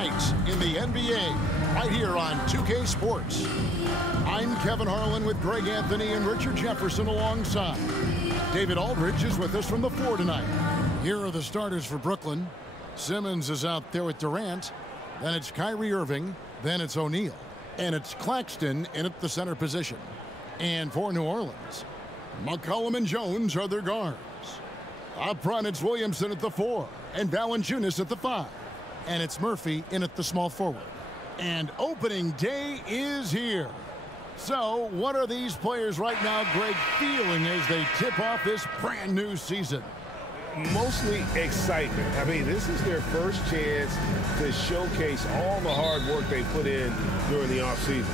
night in the NBA, right here on 2K Sports. I'm Kevin Harlan with Greg Anthony and Richard Jefferson alongside. David Aldridge is with us from the floor tonight. Here are the starters for Brooklyn. Simmons is out there with Durant. Then it's Kyrie Irving. Then it's O'Neal. And it's Claxton in at the center position. And for New Orleans, McCollum and Jones are their guards. Up front, it's Williamson at the 4 and Valanciunas at the 5. And it's Murphy in at the small forward. And opening day is here. So what are these players right now, Greg, feeling as they tip off this brand new season? Mostly excitement. I mean, this is their first chance to showcase all the hard work they put in during the offseason.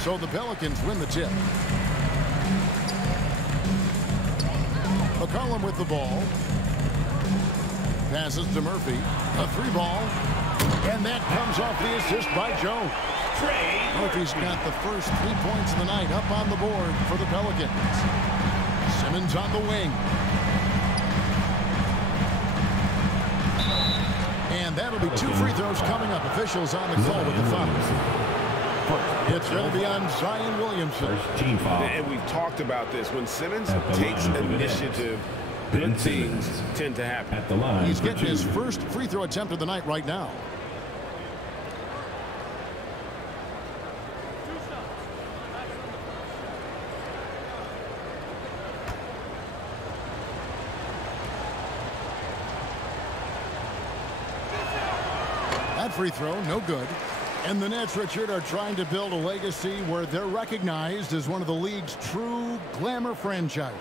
So the Pelicans win the tip. McCollum with the ball. Passes to Murphy. A 3-ball. And that comes off the assist by Jones. Murphy's got the first 3 points of the night up on the board for the Pelicans. Simmons on the wing. And that'll be 2 free throws coming up. Officials on the call with the foul. It's going to be on Zion Williamson. And we've talked about this. When Simmons takes initiative, good things tend to happen. He's getting his first free throw attempt of the night right now. That free throw, no good. And the Nets, Richard, are trying to build a legacy where they're recognized as one of the league's true glamour franchises.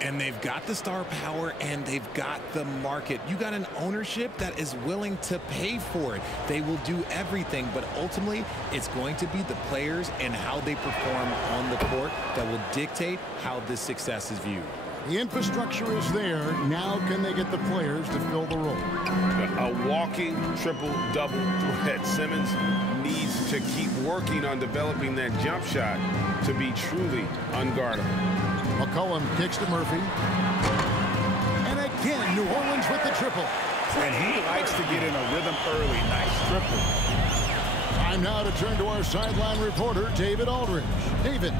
And they've got the star power and they've got the market. You got an ownership that is willing to pay for it. They will do everything, but ultimately it's going to be the players and how they perform on the court that will dictate how this success is viewed. The infrastructure is there. Now can they get the players to fill the role? A walking triple-double threat. Simmons needs to keep working on developing that jump shot to be truly unguardable. McCollum kicks to Murphy. And again, New Orleans with the triple. And he likes to get in a rhythm early. Nice triple. Time now to turn to our sideline reporter, David Aldridge. David.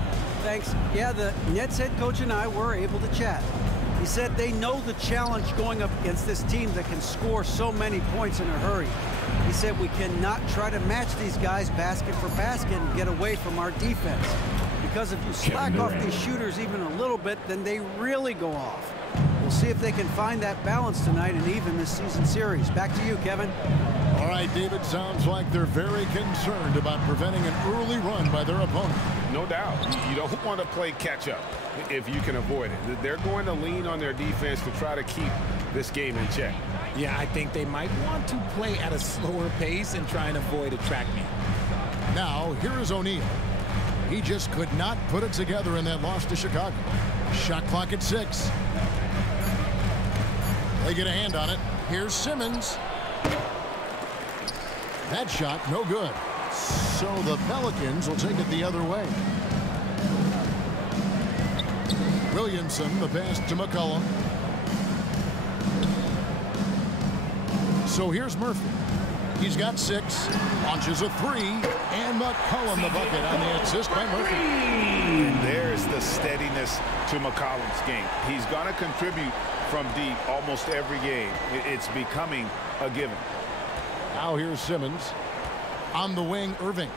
Thanks. Yeah, the Nets head coach and I were able to chat. He said they know the challenge going up against this team that can score so many points in a hurry. He said we cannot try to match these guys basket for basket and get away from our defense. Because if you slack off these shooters even a little bit, then they really go off. We'll see if they can find that balance tonight and even this season series. Back to you, Kevin. All right, David, sounds like they're very concerned about preventing an early run by their opponent. No doubt. You don't want to play catch-up if you can avoid it. They're going to lean on their defense to try to keep this game in check. Yeah, I think they might want to play at a slower pace and try and avoid a track meet. Now, here is O'Neal. He just could not put it together in that loss to Chicago. Shot clock at 6. They get a hand on it. Here's Simmons. That shot, no good. So the Pelicans will take it the other way. Williamson, the pass to McCollum. So here's Murphy. He's got 6, launches a 3, and McCollum the bucket on the assist by Murphy. And there's the steadiness to McCollum's game. He's going to contribute from deep almost every game. It's becoming a given. Now here's Simmons. On the wing, Irving.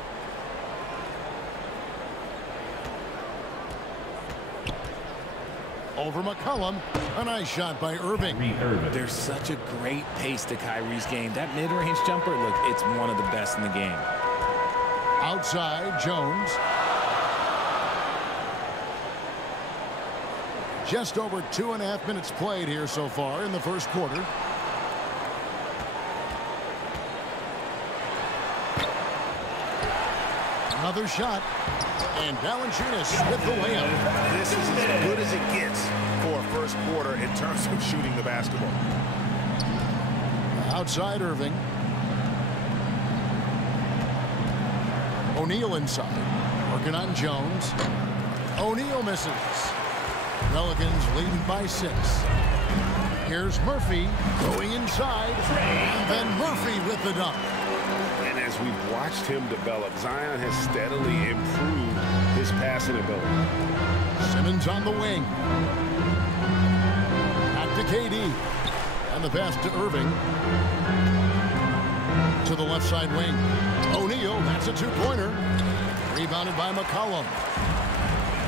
Over McCollum. A nice shot by Irving. There's such a great pace to Kyrie's game. That mid-range jumper, look, it's one of the best in the game. Outside, Jones. Just over 2.5 minutes played here so far in the first quarter. Another shot. And Valanciunas with the layup. This is as good as it gets for a first quarter in terms of shooting the basketball. Outside Irving. O'Neal inside. Working on Jones. O'Neal misses. Pelicans leading by 6. Here's Murphy going inside. And then Murphy with the dunk. And And as we've watched him develop, Zion has steadily improved his passing ability. Simmons on the wing. Back to KD. And the pass to Irving. To the left side wing. O'Neal, that's a two-pointer. Rebounded by McCollum.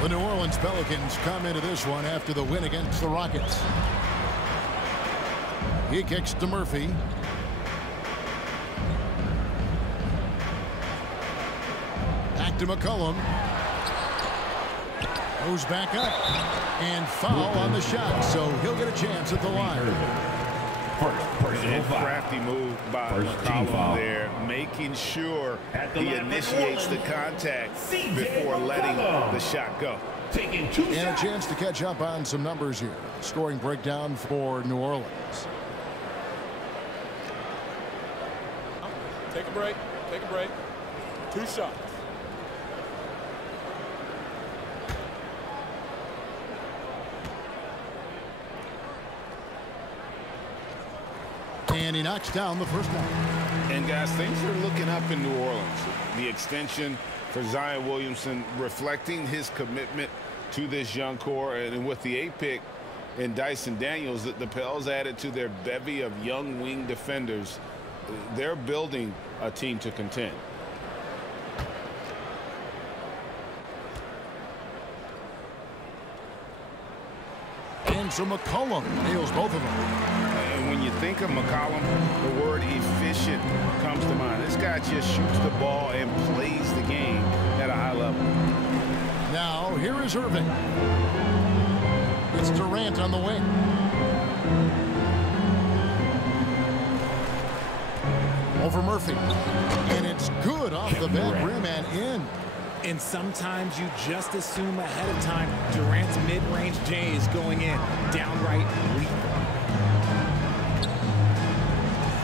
The New Orleans Pelicans come into this one after the win against the Rockets. He kicks to Murphy. Back to McCollum. Goes back up. And foul on the shot, so he'll get a chance at the line. A crafty move by McCollum there, making sure he initiates the contact before letting the shot go. And a chance to catch up on some numbers here. Scoring breakdown for New Orleans. Take a break. Take a break. 2 shots. And he knocks down the first one. And guys, things are looking up in New Orleans. The extension for Zion Williamson reflecting his commitment to this young core, and with the 8th pick in Dyson Daniels, the Pels added to their bevy of young wing defenders. They're building a team to contend. And so McCollum nails both of them. And when you think of McCollum, the word efficient comes to mind. This guy just shoots the ball and plays the game at a high level. Now, here is Irving. It's Durant on the wing. Over Murphy. And it's good off the back rim and in. And sometimes you just assume ahead of time Durant's mid-range J is going in. Downright lethal.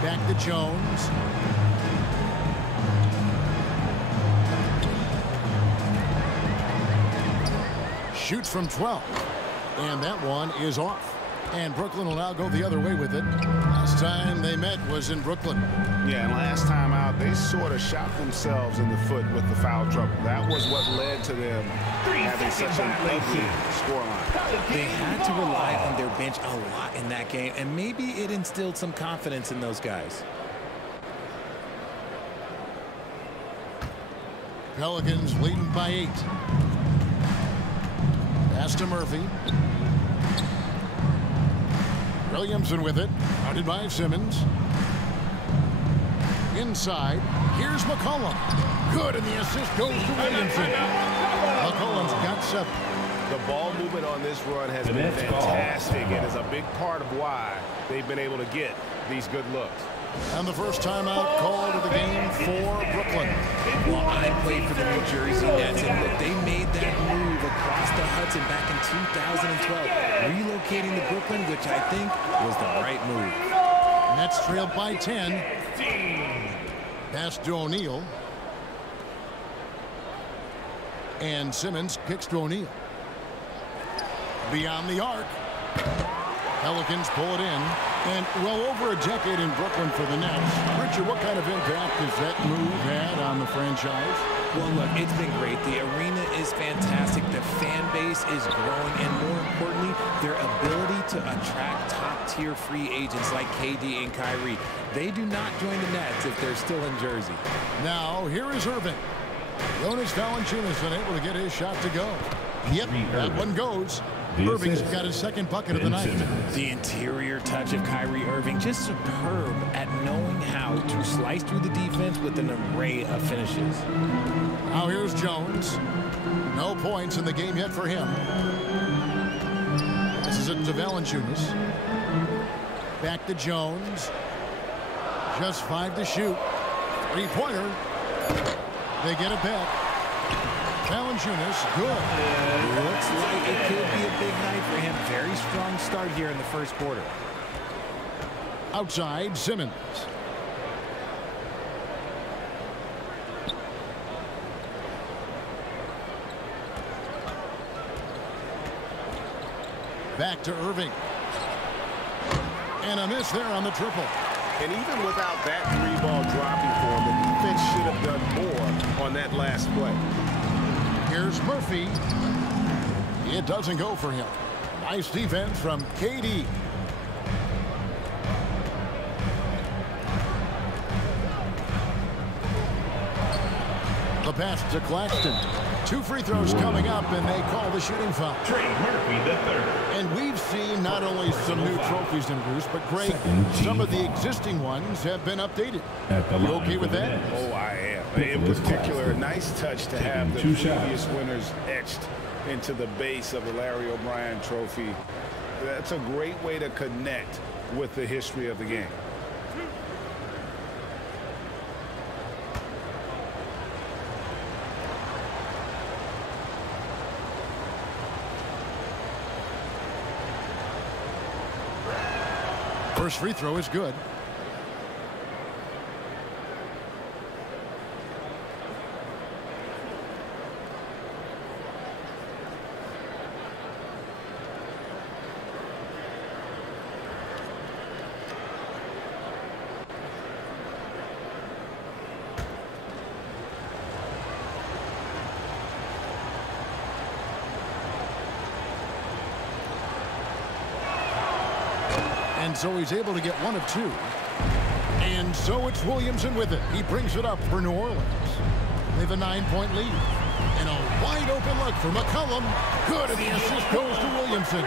Back to Jones. Shoots from 12. And that one is off. And Brooklyn will now go the other way with it. Last time they met was in Brooklyn. Yeah, and last time out, they sort of shot themselves in the foot with the foul trouble. That was what led to them having such an ugly scoreline. They had to rely on their bench a lot in that game, and maybe it instilled some confidence in those guys. Pelicans leading by 8. Pass to Murphy. Williamson with it. Guarded by Simmons. Inside. Here's McCollum. Good, and the assist goes to Williamson. McCollum's got 7. The ball movement on this run has been fantastic and is a big part of why they've been able to get these good looks. And the first timeout called of the game for Brooklyn. Well, I played for the New Jersey Nets, and look, they made that move across the Hudson back in 2012, relocating to Brooklyn, which I think was the right move. Nets trailed by 10. Pass to O'Neal. And Simmons kicks to O'Neal. Beyond the arc. Pelicans pull it in. And well over a decade in Brooklyn for the Nets. Richard, what kind of impact has that move had on the franchise? Well, look, it's been great. The arena is fantastic. The fan base is growing. And more importantly, their ability to attract top-tier free agents like KD and Kyrie. They do not join the Nets if they're still in Jersey. Now, here is Irving. Jonas Valanciunas unable to get his shot to go. Yep, that one goes. Irving's got his second bucket of the night. The interior touch of Kyrie Irving, just superb at knowing how to slice through the defense with an array of finishes. Now here's Jones. No points in the game yet for him. This is it to Valanciunas. Back to Jones. Just 5 to shoot. 3-pointer. They get it back. Valanciunas, good. Looks like it could be a big night for him. Very strong start here in the first quarter. Outside, Simmons. Back to Irving. And a miss there on the triple. And even without that 3-ball dropping for him, the defense that last play. Here's Murphy. It doesn't go for him. Nice defense from KD. The pass to Claxton. 2 free throws coming up, and they call the shooting foul. Trey Murphy the third. And we've seen not only some new trophies in Bruce, but Greg, some of the existing ones have been updated. You okay with that? Oh, I am. In particular, a nice touch to have the previous winners etched into the base of the Larry O'Brien trophy. That's a great way to connect with the history of the game. First free throw is good. And so he's able to get 1 of 2. And so it's Williamson with it. He brings it up for New Orleans. They have a 9-point lead. And a wide open look for McCollum. Good, and the assist goes to Williamson.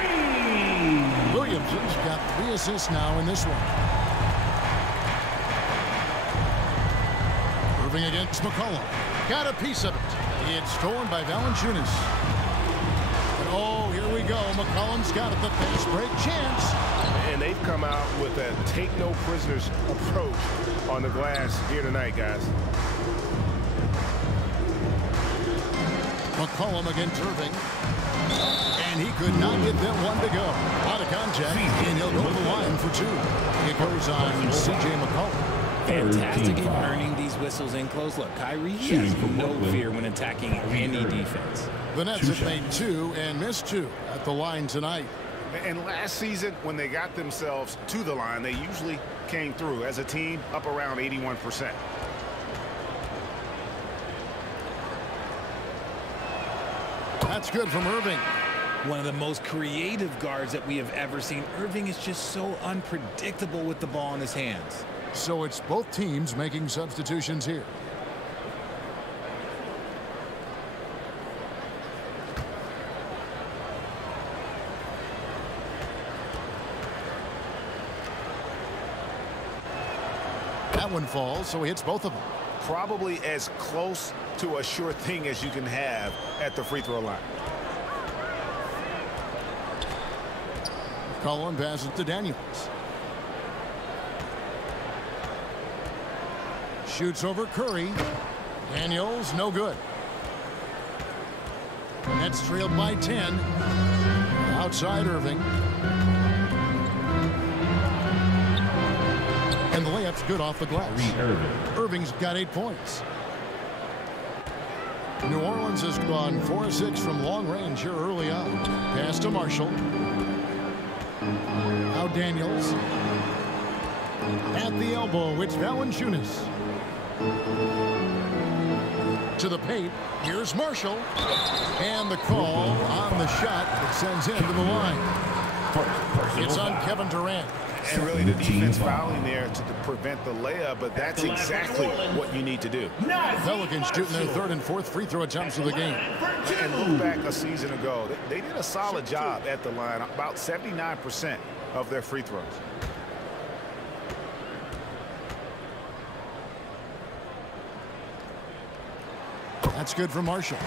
Williamson's got 3 assists now in this one. Irving against McCollum. Got a piece of it. It's stolen by Valanciunas. And oh, here we go. McCollum's got it. The fast break chance. And they've come out with a take-no-prisoners approach on the glass here tonight, guys. McCollum against Irving. And he could not get them 1 to go. Out of contact, and he'll go to the line for 2. It goes on C.J. McCollum. Fantastic in earning these whistles in close. Look, Kyrie, he has no fear when attacking any defense. The Nets have made 2 and missed 2 at the line tonight. And last season, when they got themselves to the line, they usually came through as a team up around 81%. That's good from Irving. One of the most creative guards that we have ever seen. Irving is just so unpredictable with the ball in his hands. So it's both teams making substitutions here. That one falls, so he hits both of them. Probably as close to a sure thing as you can have at the free throw line. Collin passes to Daniels. Shoots over Curry. Daniels, no good. Nets trailed by 10. Outside Irving. And the layup's good off the glass. Irving's got 8 points. New Orleans has gone 4 of 6 from long range here early on. Pass to Marshall. Now Daniels. At the elbow, it's Valanciunas. To the paint. Here's Marshall. And the call on the shot that sends him to the line. It's on Kevin Durant. And really the defense fouling there to prevent the layup, but that's exactly what you need to do. Pelicans shooting their 3rd and 4th free throw attempts of the game. And look back a season ago, they did a solid job at the line, about 79% of their free throws. That's good for Marshall.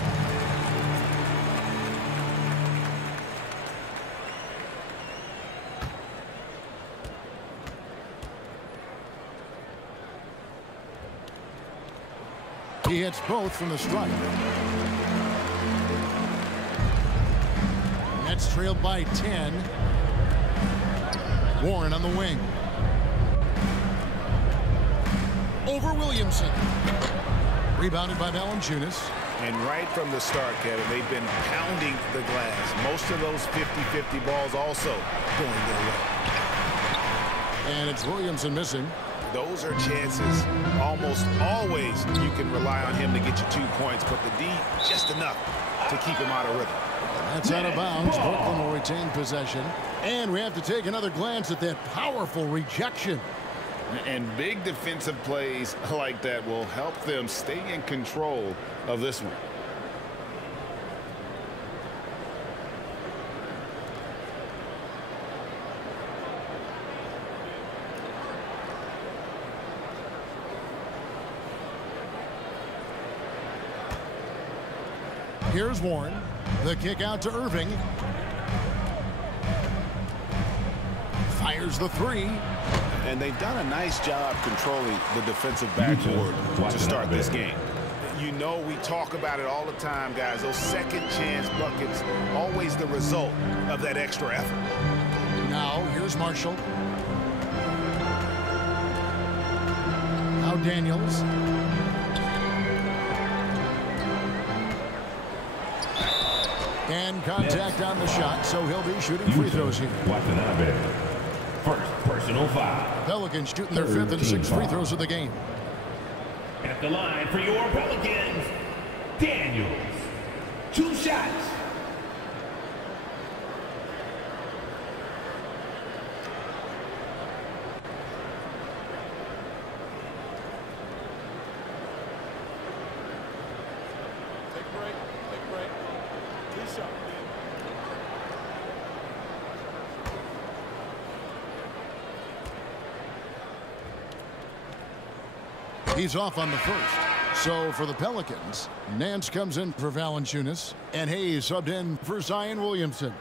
He hits both from the stripe. Nets trailed by 10. Warren on the wing. Over Williamson. Rebounded by Valanciunas. And right from the start, Kevin, they've been pounding the glass. Most of those 50-50 balls also going their way. And it's Williamson missing. those are chances almost always you can rely on him to get you 2 points, but the D, just enough to keep him out of rhythm. That's out of bounds. Brooklyn will retain possession. And we have to take another glance at that powerful rejection. And big defensive plays like that will help them stay in control of this one. Here's Warren. The kick out to Irving. Fires the three. And they've done a nice job controlling the defensive backboard to start this game. You know, we talk about it all the time, guys. Those second chance buckets, always the result of that extra effort. Now, here's Marshall. Now Daniels. And contact on the shot, so he'll be shooting free throws here. Watching that bit. First personal foul. Pelicans shooting their 5th and 6th free throws of the game. At the line for your Pelicans, Daniels. 2 shots. Take a break. Take a break. 2 shots. He's off on the first. So for the Pelicans, Nance comes in for Valanciunas, and Hayes subbed in for Zion Williamson.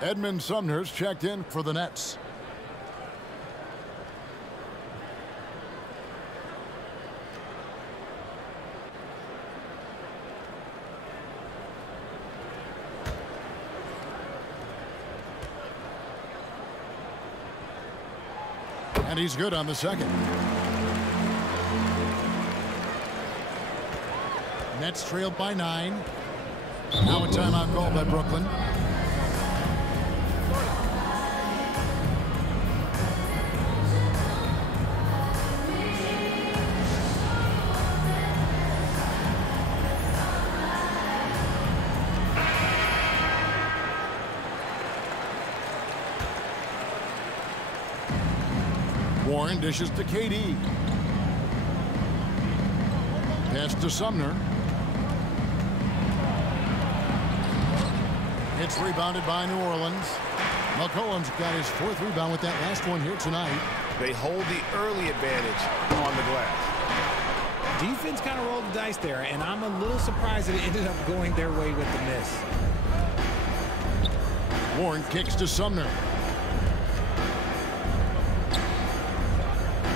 Edmund Sumner's checked in for the Nets. And he's good on the second. Nets trailed by 9. Now a timeout called by Brooklyn. Warren dishes to KD. Pass to Sumner. It's rebounded by New Orleans. McCollum's got his 4th rebound with that last one here tonight. They hold the early advantage on the glass. Defense kind of rolled the dice there, and I'm a little surprised that it ended up going their way with the miss. Warren kicks to Sumner.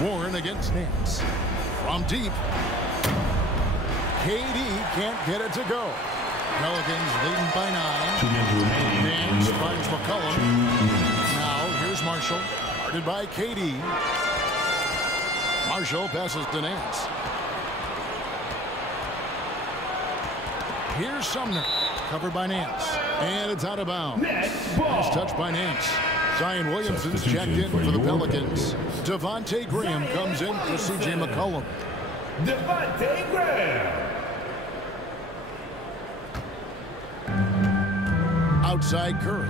Warren against Nance. From deep. KD can't get it to go. Pelicans leading by 9. Nance finds McCollum. Now here's Marshall. Guarded by KD. Marshall passes to Nance. Here's Sumner. Covered by Nance. And it's out of bounds. Nice touch by Nance. Zion Williamson's checked in for the Pelicans. Devontae Graham comes in for C.J. McCollum. Devontae Graham. Outside Curry.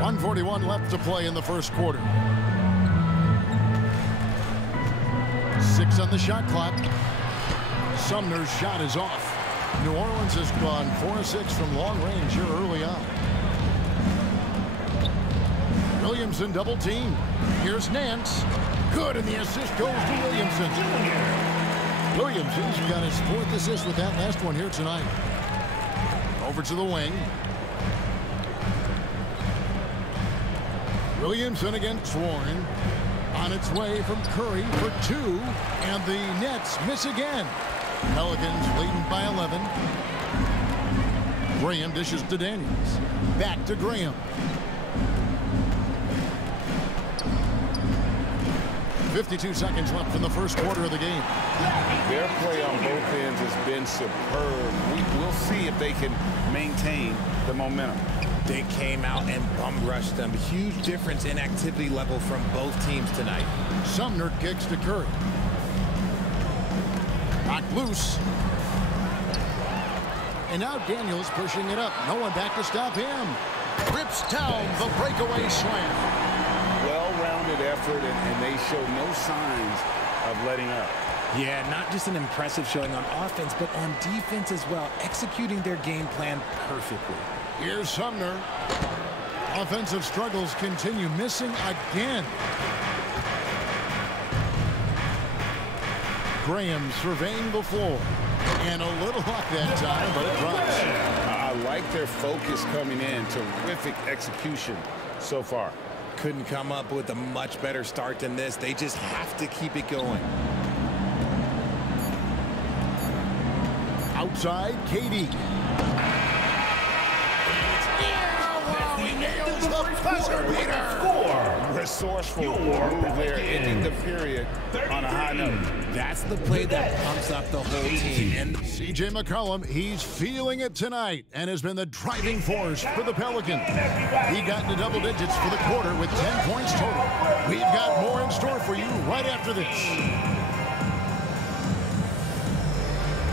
.141 left to play in the first quarter. 6 on the shot clock. Sumner's shot is off. New Orleans has gone 4-6 from long range here early on. Williamson double team. Here's Nance. Good, and the assist goes to Williamson. Williamson's got his 4th assist with that last one here tonight. Over to the wing. Williamson against Warren. On its way from Curry for 2. And the Nets miss again. Pelicans leading by 11. Graham dishes to Daniels. Back to Graham. 52 seconds left in the first quarter of the game. Their play on both ends has been superb. We'll see if they can maintain the momentum. They came out and bum rushed them. Huge difference in activity level from both teams tonight. Sumner kicks to Curry. Knocked loose. And now Daniels pushing it up. No one back to stop him. Rips down the breakaway slam. Well-rounded effort, and they show no signs of letting up. Yeah, not just an impressive showing on offense, but on defense as well, executing their game plan perfectly. Here's Sumner. Offensive struggles continue, missing again. Graham surveying the floor. And a little luck that time, but it drops. I like their focus coming in. Terrific execution so far. Couldn't come up with a much better start than this. They just have to keep it going. Outside, KD. Resourceful move there, ending the period on a high note. That's the play that pumps up the whole team. And CJ McCollum, he's feeling it tonight and has been the driving force for the Pelicans. He got into double digits for the quarter with 10 points total. We've got more in store for you right after this.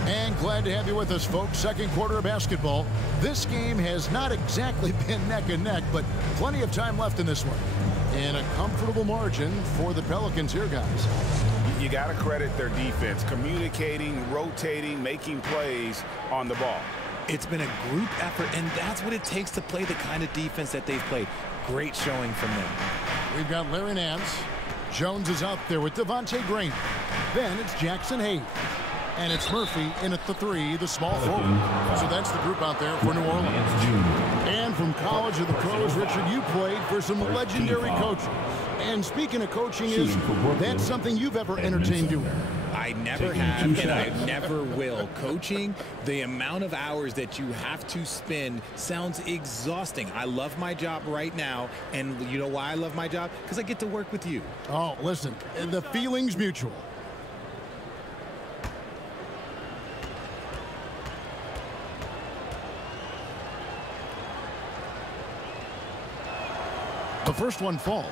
And glad to have you with us, folks. Second quarter of basketball. This game has not exactly been neck and neck, but plenty of time left in this one. And a comfortable margin for the Pelicans here, guys. You got to credit their defense, communicating, rotating, making plays on the ball. It's been a group effort, and that's what it takes to play the kind of defense that they've played. Great showing from them. We've got Larry Nance. Jones is out there with Devontae Green. Then it's Jackson Hayes. And it's Murphy in at the three, the small forward. So that's the group out there for New Orleans. And from college to the pros, Richard, you played for some legendary coaches. And speaking of coaching, that's something you've ever entertained doing? I never have, and I never will. Coaching, the amount of hours that you have to spend sounds exhausting. I love my job right now, and you know why I love my job? Because I get to work with you. Oh, listen, the feeling's mutual. The first one falls.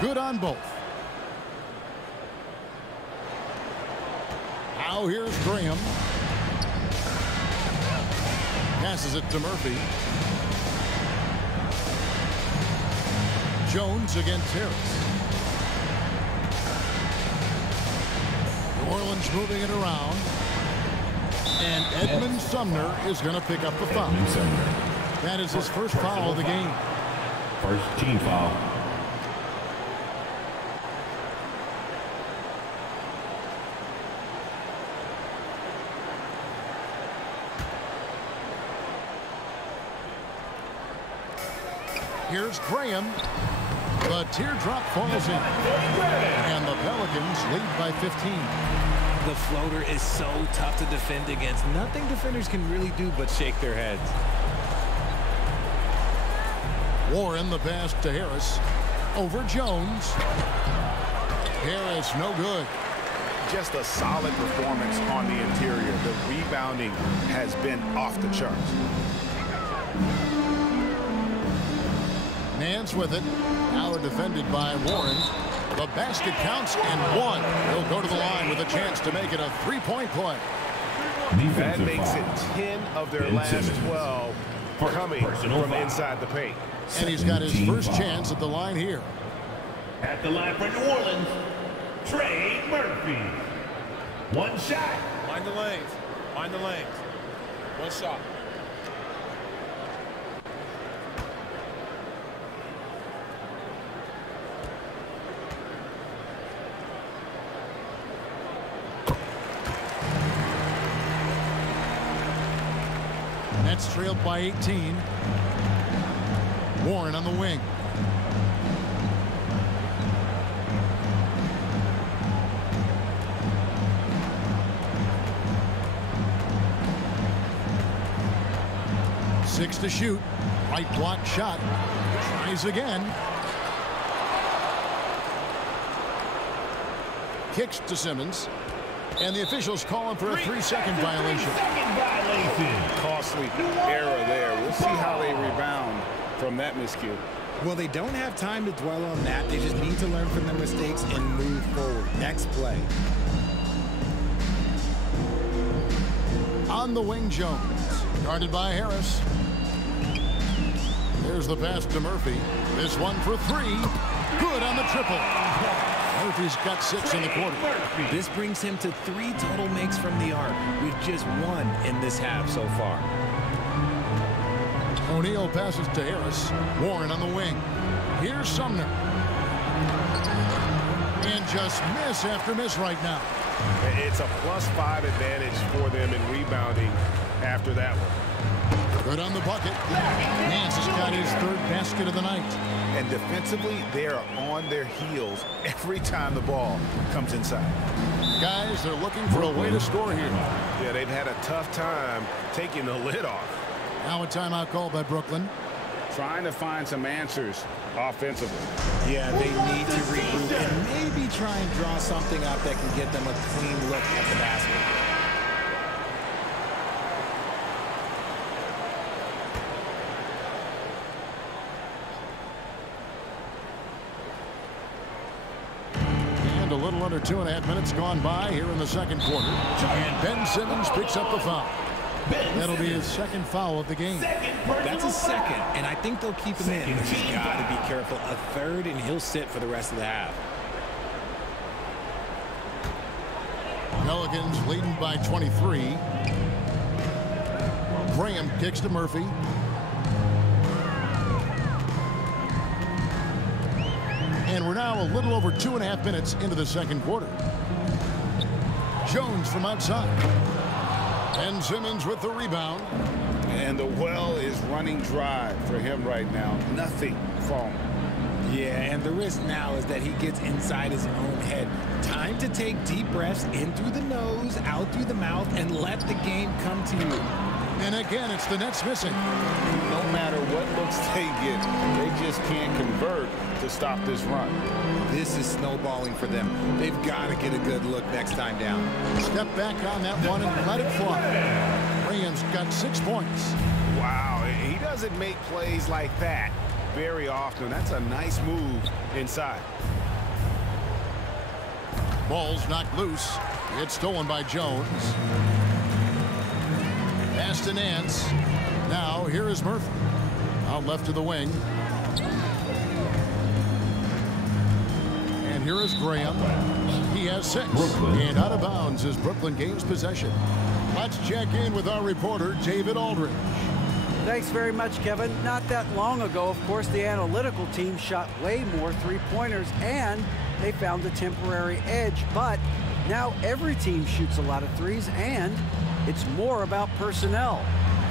Good on both. Now here's Graham. Passes it to Murphy. Jones against Harris. New Orleans moving it around. And Edmund Sumner is going to pick up the foul. That is his first foul of the game. First team foul. Here's Graham. The teardrop falls in. And the Pelicans lead by 15. The floater is so tough to defend against. Nothing defenders can really do but shake their heads. Warren, the pass to Harris. Over Jones. Harris, no good. Just a solid performance on the interior. The rebounding has been off the charts. Nance with it. Now defended by Warren. The basket counts and one. He'll go to the line with a chance to make it a three-point play. That makes it 10 of their last 12 coming from inside the paint. And he's got his first chance at the line here. At the line for New Orleans, Trey Murphy. One shot. Mind the lanes. Mind the lanes. One shot. Nets trailed by 18. Warren on the wing. Six to shoot. Right block shot. Tries again. Kicks to Simmons. And the officials call him for a 3-second violation. Costly error there. We'll see how they rebound from that miscue. Well, they don't have time to dwell on that. They just need to learn from their mistakes and move forward. Next play. On the wing, Jones. Guarded by Harris. There's the pass to Murphy. This one for three. Good on the triple. Murphy's got 6 in the quarter. This brings him to 3 total makes from the arc, with just 1 in this half so far. O'Neal passes to Harris. Warren on the wing. Here's Sumner. And just miss after miss right now. It's a +5 advantage for them in rebounding after that one. Good on the bucket. Nance has got his 3rd basket of the night. And defensively, they are on their heels every time the ball comes inside. Guys, they're looking for a way to score here. Yeah, they've had a tough time taking the lid off. Now a timeout called by Brooklyn. Trying to find some answers offensively. Yeah, they need to regroup and maybe try and draw something up that can get them a clean look at the basket. A little under 2.5 minutes gone by here in the second quarter. And Ben Simmons picks up the foul. That'll be his 2nd foul of the game. That's his 2nd, and I think they'll keep him in. But he's got to be careful. A 3rd, and he'll sit for the rest of the half. Pelicans leading by 23. Graham kicks to Murphy. And we're now a little over 2.5 minutes into the second quarter. Jones from outside. And Simmons with the rebound. And the well is running dry for him right now. Nothing falling. Yeah, and the risk now is that he gets inside his own head. Time to take deep breaths in through the nose, out through the mouth, and let the game come to you. And again, it's the Nets missing. No matter what looks they get, they just can't convert to stop this run. This is snowballing for them. They've got to get a good look next time down. Step back on that one and let it fly. Graham's got 6 points. Wow, he doesn't make plays like that very often. That's a nice move inside. Ball's knocked loose. It's stolen by Jones. Pass to Nance. Now here is Murphy. Out left to the wing. And here is Graham. He has 6. And out of bounds as Brooklyn gains possession. Let's check in with our reporter, David Aldridge. Thanks very much, Kevin. Not that long ago, of course, the analytical team shot way more 3-pointers, and they found a temporary edge. But now every team shoots a lot of 3s, and it's more about personnel.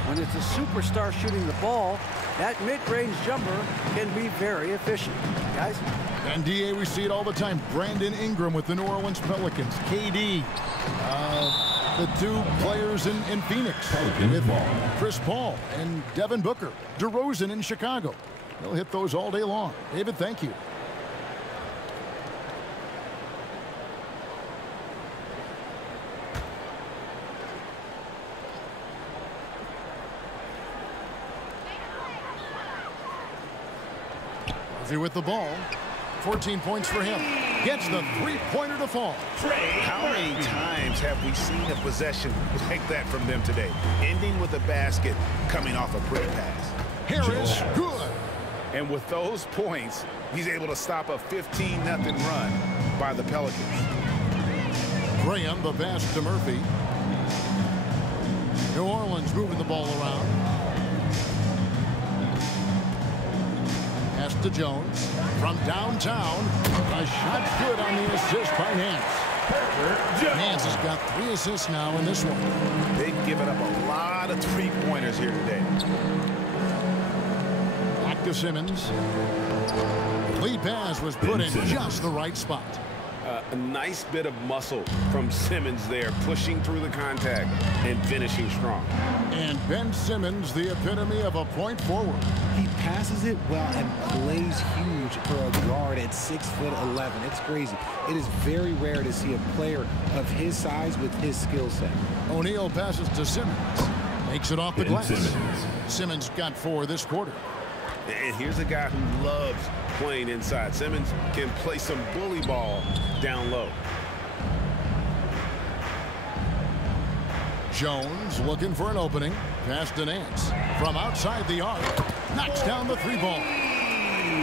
When it's a superstar shooting the ball, that mid-range jumper can be very efficient. Guys? And DA, we see it all the time. Brandon Ingram with the New Orleans Pelicans. KD. The 2 players in Phoenix with Chris Paul and Devin Booker. DeRozan in Chicago. They'll hit those all day long. David, thank you. Murphy with the ball. 14 points for him. Gets the 3-pointer to fall. How many times have we seen a possession like that from them today? Ending with a basket, coming off a quick pass. Harris, good. And with those points, he's able to stop a 15-0 run by the Pelicans. Graham, the pass to Murphy. New Orleans moving the ball around. Pass to Jones from downtown. A shot good on the assist by Nance. Nance has got 3 assists now in this one. They've given up a lot lot of three-pointers here today. Back to Simmons. Lead pass was put in just the right spot. A nice bit of muscle from Simmons there, pushing through the contact and finishing strong. And Ben Simmons, the epitome of a point forward. He passes it well and plays huge for a guard at 6'11". It's crazy. It is very rare to see a player of his size with his skill set. O'Neal passes to Simmons. Makes it off the glass. Simmons got 4 this quarter. And here's a guy who loves playing inside. Simmons can play some bully ball down low. Jones looking for an opening. Pass to Nance. From outside the arc. Knocks down the 3-ball.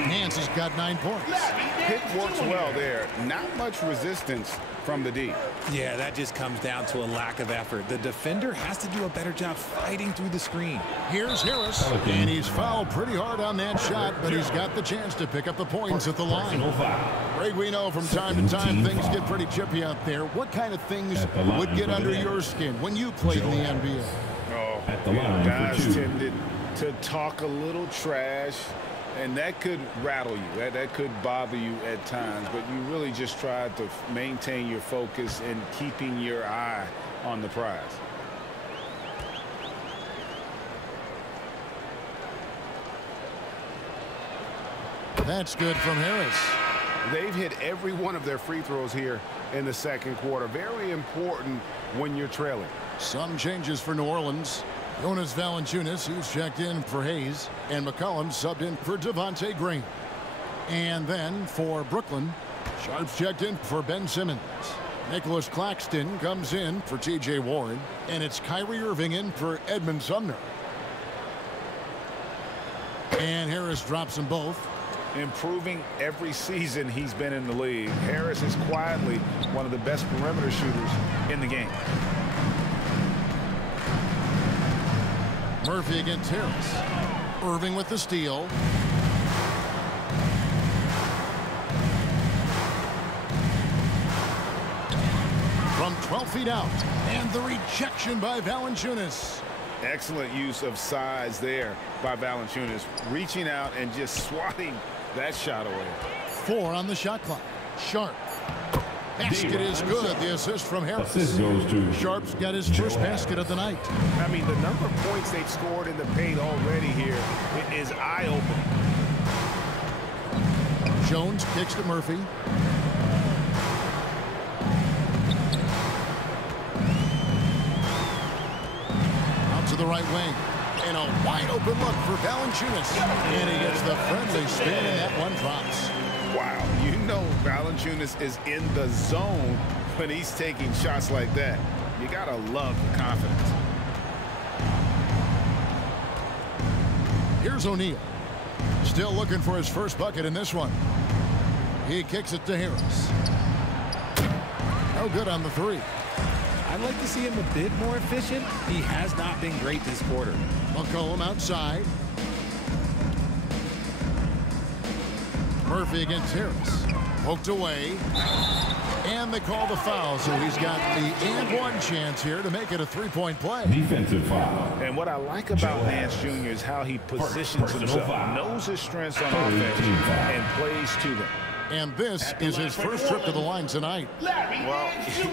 Nance has got 9 points. Pick works well there. Not much resistance from the D. Yeah, that just comes down to a lack of effort. The defender has to do a better job fighting through the screen. Here's Harris, and he's fouled pretty hard on that shot, but he's got the chance to pick up the points at the line. Greg, we know from time to time things get pretty chippy out there. What kind of things would get under your skin when you played in the NBA? Oh, guys tended to talk a little trash, and that could rattle you. That could bother you at times, but you really just tried to maintain your focus and keeping your eye on the prize. That's good from Harris. They've hit every one of their free throws here in the second quarter. Very important when you're trailing. Some changes for New Orleans. Jonas Valanciunas, who's checked in for Hayes, and McCollum subbed in for Devontae Green. And then for Brooklyn, Sharp's checked in for Ben Simmons. Nicholas Claxton comes in for T.J. Warren, and it's Kyrie Irving in for Edmund Sumner. And Harris drops them both. Improving every season he's been in the league. Harris is quietly one of the best perimeter shooters in the game. Murphy against Harris. Irving with the steal. From 12 feet out. And the rejection by Valanciunas. Excellent use of size there by Valanciunas. Reaching out and just swatting that shot away. 4 on the shot clock. Sharp. Basket is good. The assist from Harris. Assist goes to Sharp's got his first basket of the night. I mean, the number of points they've scored in the paint already here is eye-opening. Jones kicks to Murphy. Out to the right wing. And a wide-open look for Valanciunas. And he gets the friendly spin, and that one drops. Wow, you know Valanciunas is in the zone when he's taking shots like that. You gotta love the confidence. Here's O'Neal. Still looking for his first bucket in this one. He kicks it to Harris. No good on the 3. I'd like to see him a bit more efficient. He has not been great this quarter. McCollum outside. Murphy against Harris. Poked away. And they call the foul, so he's got the and-one chance here to make it a 3-point play. Defensive foul. And what I like about Nance Jr. is how he positions himself, knows his strengths on offense, and plays to them. And this is his first trip to the line tonight. Well,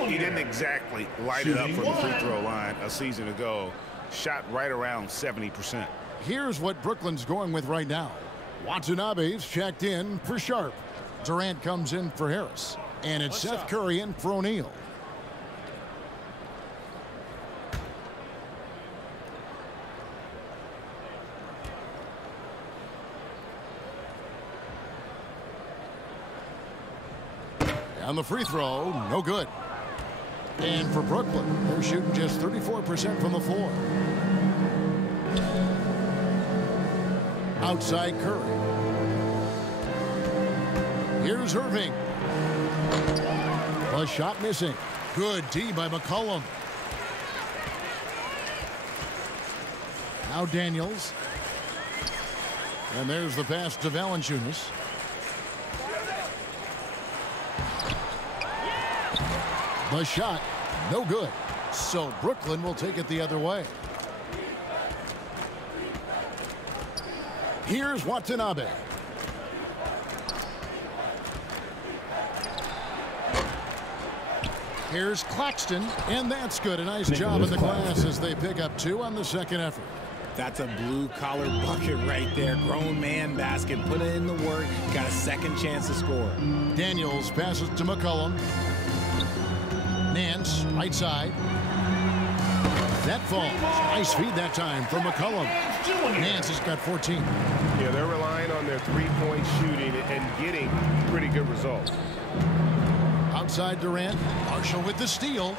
he didn't exactly light it up from the free throw line a season ago. Shot right around 70%. Here's what Brooklyn's going with right now. Watanabe's checked in for Sharp. Durant comes in for Harris. And it's Seth Curry in for O'Neal. On the free throw, no good. And for Brooklyn, they're shooting just 34% from the floor. Outside Curry. Here's Irving. A shot missing. Good D by McCollum. Now Daniels. And there's the pass to Valanciunas. The shot, no good. So Brooklyn will take it the other way. Here's Watanabe. Here's Claxton, and that's good. A nice job in the glass as they pick up 2 on the second effort. That's a blue-collar bucket right there. Grown man basket. Put in the work. Got a second chance to score. Daniels passes to McCollum. Nance, right side. That falls. Nice feed that time from McCollum. Nance has got 14. Yeah, they're relying on their three-point shooting and getting pretty good results. Outside Durant. Marshall with the steal.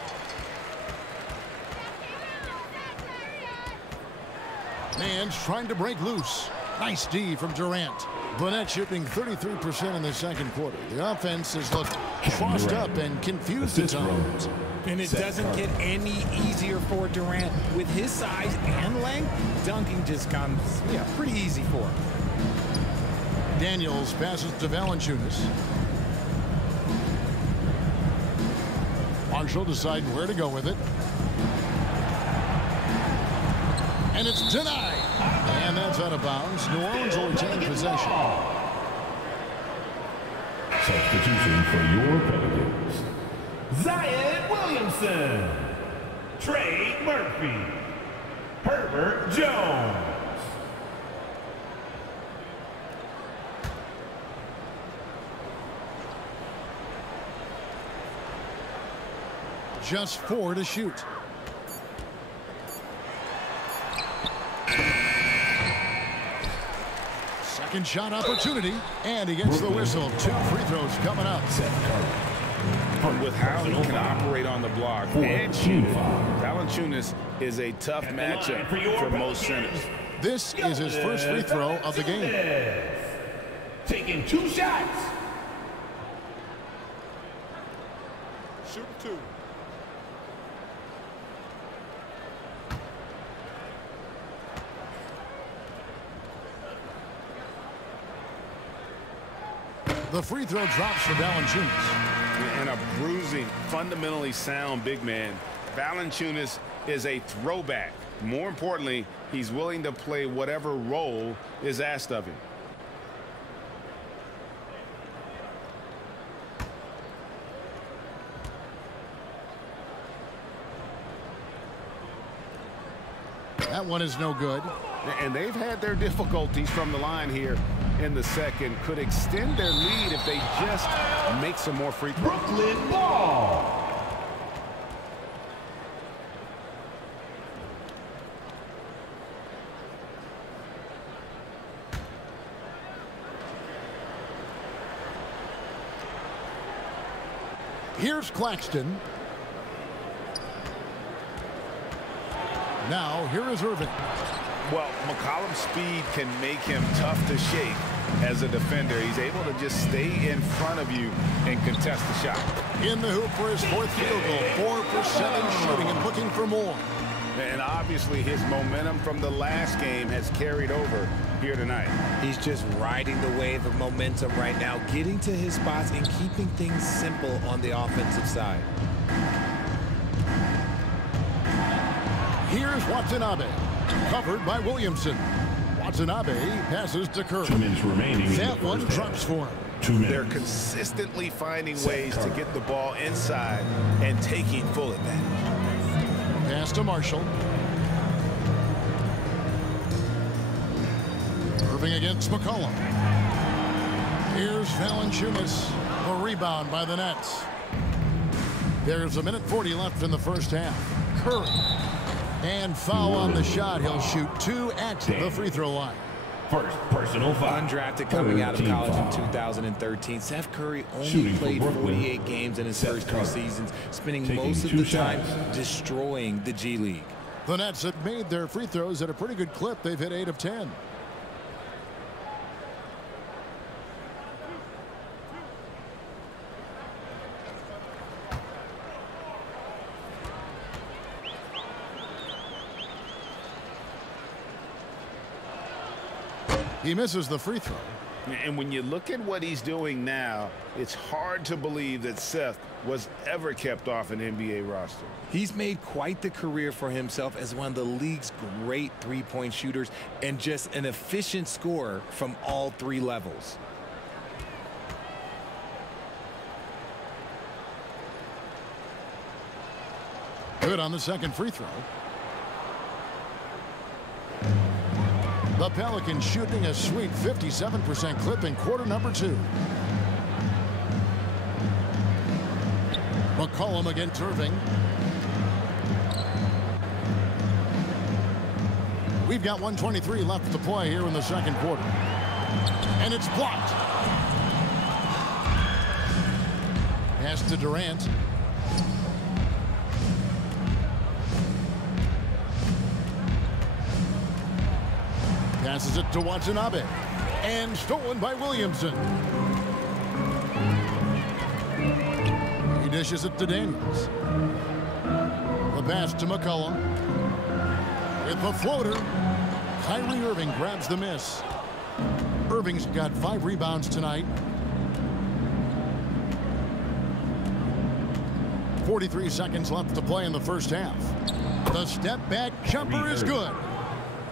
Nance trying to break loose. Nice D from Durant. Burnett shooting 33% in the second quarter. The offense has looked crossed up and confused at times. And it doesn't get any easier for Durant. With his size and length, dunking just comes pretty easy for him. Daniels passes to Valanciunas. Marshall deciding where to go with it. And it's denied. And that's out of bounds. New Orleans will retain possession. Substitution for your Pelicans. Zion Williamson. Trey Murphy. Herbert Jones. Just 4 to shoot. Second shot opportunity, and he gets the whistle. 2 free throws coming up. With how he can operate on the block and shoot, Valanciunas is a tough matchup for most centers. This is his first free throw of the game. Taking 2 shots. Shoot 2. The free throw drops for Valanciunas. And a bruising, fundamentally sound big man. Valanciunas is a throwback. More importantly, he's willing to play whatever role is asked of him. That one is no good. And they've had their difficulties from the line here in the second. Could extend their lead if they just make some more free throws. Brooklyn ball. Here's Claxton. Now, here is Irving. Well, McCollum's speed can make him tough to shake as a defender. He's able to just stay in front of you and contest the shot. In the hoop for his 4th field goal. 4% shooting and looking for more. And obviously his momentum from the last game has carried over here tonight. He's just riding the wave of momentum right now, getting to his spots and keeping things simple on the offensive side. Here's Watanabe, covered by Williamson. Watanabe passes to Curry. 2 minutes remaining. That one drops for him. 2 minutes. They're consistently finding ways to get the ball inside and taking full advantage. Pass to Marshall. Irving against McCollum. Here's Valanciunas. The rebound by the Nets. There's 1:40 left in the first half. Curry. And foul on the shot. He'll shoot 2 at the free throw line. First personal foul. Undrafted coming out of college in 2013. Seth Curry only played 48 games in his first 3 seasons, spending most of the time destroying the G League. The Nets have made their free throws at a pretty good clip. They've hit 8 of 10. He misses the free throw. And when you look at what he's doing now, it's hard to believe that Seth was ever kept off an NBA roster. He's made quite the career for himself as one of the league's great three-point shooters and just an efficient scorer from all three levels. Good on the second free throw. The Pelicans shooting a sweet 57% clip in quarter number 2. McCollum against Irving. We've got 1:23 left to play here in the second quarter. And it's blocked. Pass to Durant. Passes it to Watanabe. And stolen by Williamson. He dishes it to Daniels. The pass to McCollum. With the floater. Kyrie Irving grabs the miss. Irving's got 5 rebounds tonight. 43 seconds left to play in the first half. The step back jumper is good.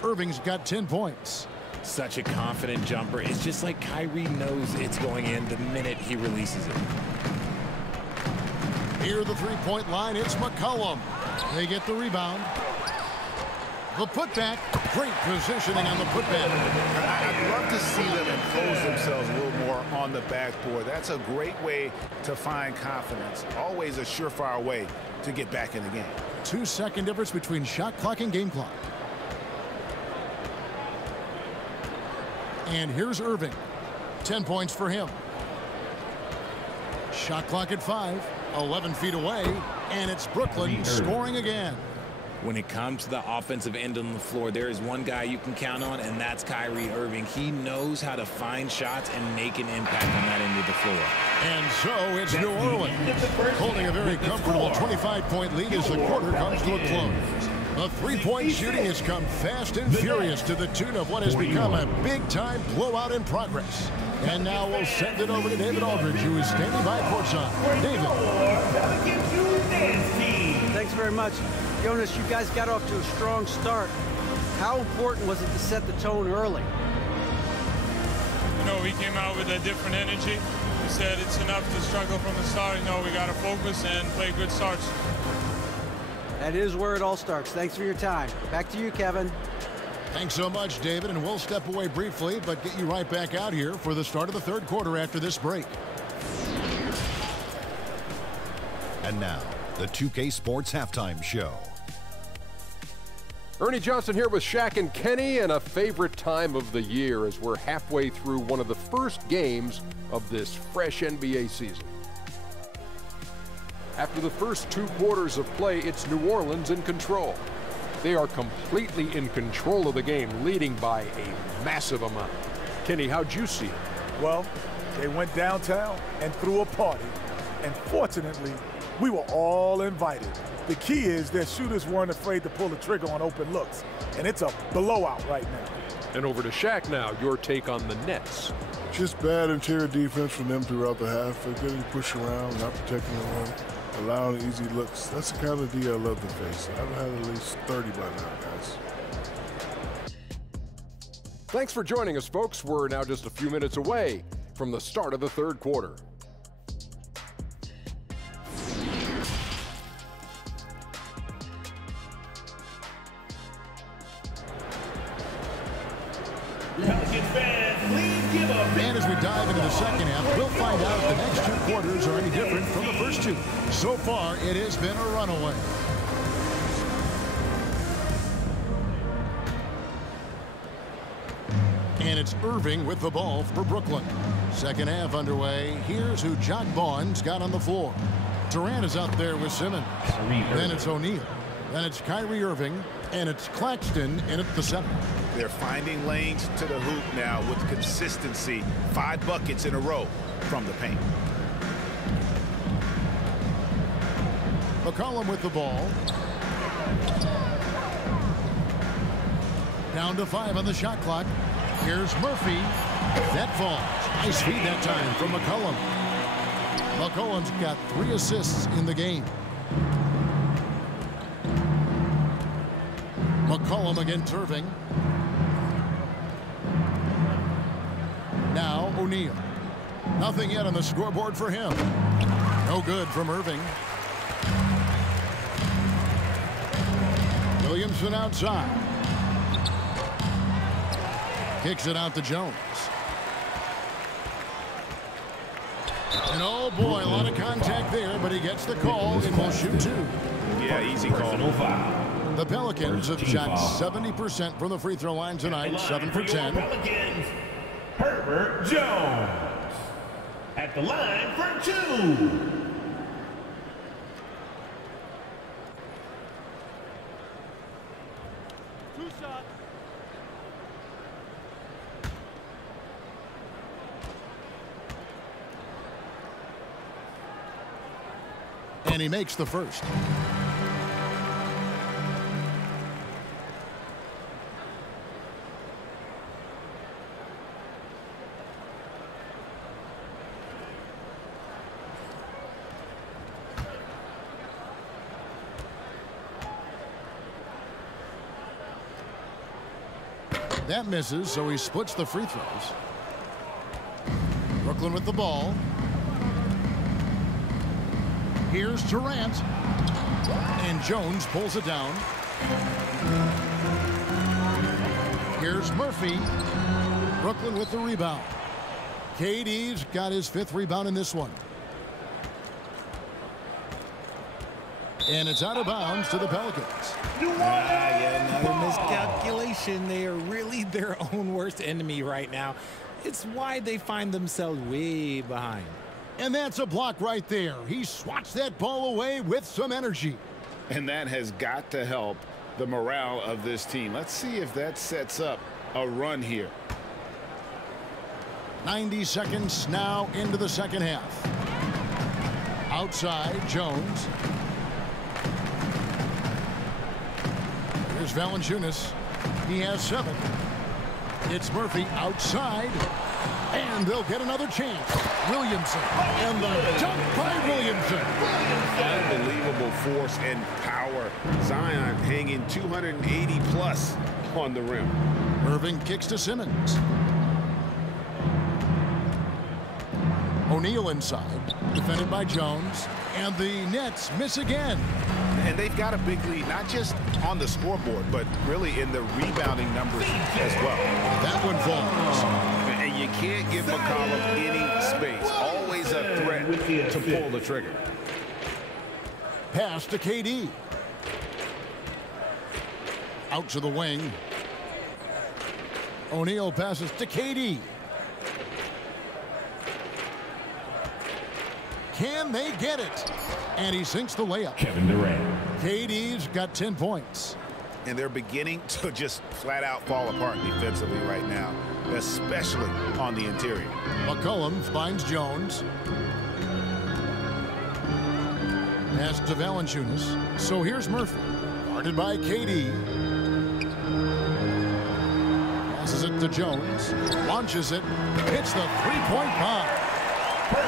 Irving's got 10 points. Such a confident jumper. It's just like Kyrie knows it's going in the minute he releases it. Near the three-point line, it's McCollum. They get the rebound. The putback. Great positioning on the putback. I'd love to see them impose themselves a little more on the backboard. That's a great way to find confidence. Always a surefire way to get back in the game. 2-second difference between shot clock and game clock. And here's Irving. 10 points for him. Shot clock at 5. 11 feet away. And it's Brooklyn scoring again. When it comes to the offensive end on the floor, there is one guy you can count on, and that's Kyrie Irving. He knows how to find shots and make an impact on that end of the floor. And so it's New Orleans holding a very comfortable 25-point lead as the quarter comes to a close. The three-point shooting has come fast and furious to the tune of what has become a big-time blowout in progress. And now we'll send it over to David Aldridge, who is standing by courtside. David. Thanks very much. Jonas, you guys got off to a strong start. How important was it to set the tone early? You know, we came out with a different energy. We said it's enough to struggle from the start. You know, we got to focus and play good starts. That is where it all starts. Thanks for your time. Back to you, Kevin. Thanks so much, David, and we'll step away briefly, but get you right back out here for the start of the third quarter after this break. And now, the 2K Sports Halftime Show. Ernie Johnson here with Shaq and Kenny, and a favorite time of the year as we're halfway through one of the first games of this fresh NBA season. After the first 2 quarters of play, it's New Orleans in control. They are completely in control of the game, leading by a massive amount. Kenny, how'd you see it? Well, they went downtown and threw a party, and fortunately, we were all invited. The key is their shooters weren't afraid to pull the trigger on open looks, and it's a blowout right now. And over to Shaq now, your take on the Nets. Just bad interior defense from them throughout the half. They're getting pushed around, not protecting the rim, allowing easy looks. That's the kind of D I love to face. I've had at least 30 by now, guys. Thanks for joining us, folks. We're now just a few minutes away from the start of the third quarter. And as we dive into the second half, we'll find out if the next 2 quarters are any different from the first 2. So far, it has been a runaway. And it's Irving with the ball for Brooklyn. Second half underway. Here's who Jock Vaughn's got on the floor. Durant is out there with Simmons. Then it's O'Neal. Then it's Kyrie Irving. And it's Claxton in at the center. They're finding lanes to the hoop now with consistency. 5 buckets in a row from the paint. McCollum with the ball. Down to 5 on the shot clock. Here's Murphy. That falls. Nice feed that time from McCollum. McCollum's got 3 assists in the game. McCollum against Irving. Now O'Neal. Nothing yet on the scoreboard for him. No good from Irving. Williamson outside. Kicks it out to Jones. And oh boy, a lot of contact there, but he gets the call and will shoot 2. Yeah, easy call. The Pelicans have shot 70% from the free throw line tonight, 7 for 10. Pelicans, Herbert Jones at the line for 2. And he makes the first. That misses, so he splits the free throws. Brooklyn with the ball. Here's Durant. And Jones pulls it down. Here's Murphy. Brooklyn with the rebound. KD's got his 5th rebound in this one. And it's out of bounds to the Pelicans. Another miscalculation. They are really their own worst enemy right now. It's why they find themselves way behind. And that's a block right there. He swats that ball away with some energy. And that has got to help the morale of this team. Let's see if that sets up a run here. 90 seconds now into the second half. Outside, Jones. Here's Valanciunas. He has 7. It's Murphy outside. And they'll get another chance. Williamson. And the dunk by Williamson. Unbelievable force and power. Zion hanging 280 plus on the rim. Irving kicks to Simmons. O'Neal inside. Defended by Jones. And the Nets miss again. And they've got a big lead, not just on the scoreboard, but really in the rebounding numbers as well. That one falls. And you can't give McCollum any space. Always a threat to pull the trigger. Pass to KD. Out to the wing. O'Neal passes to KD. Can they get it? And he sinks the layup. Kevin Durant. KD's got 10 points. And they're beginning to just flat out fall apart defensively right now, especially on the interior. McCollum finds Jones. Pass to Valanciunas. So here's Murphy. Guarded by KD. Passes it to Jones. Launches it. Hits the three-point bomb.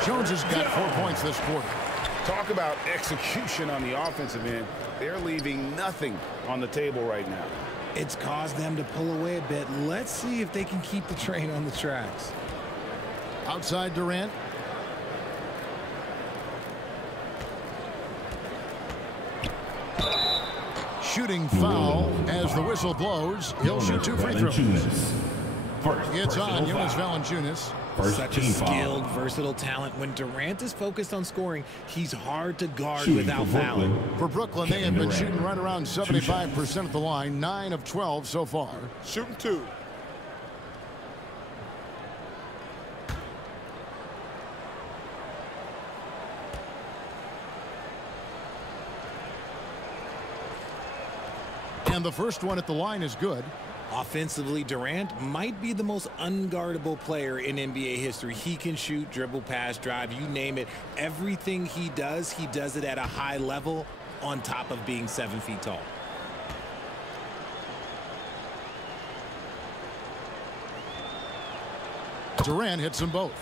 Jones has got 4 points this quarter. Talk about execution on the offensive end. They're leaving nothing on the table right now. It's caused them to pull away a bit. Let's see if they can keep the train on the tracks. Outside Durant. Shooting foul as the whistle blows. He'll shoot 2 free throws. It's on Jonas Valanciunas. Such a skilled, versatile talent. When Durant is focused on scoring, he's hard to guard without fouling. For Brooklyn, they have been shooting right around 75% at the line, 9 of 12 so far. Shooting 2. And the first one at the line is good. Offensively, Durant might be the most unguardable player in NBA history. He can shoot, dribble, pass, drive, you name it. Everything he does it at a high level on top of being 7 feet tall. Durant hits them both.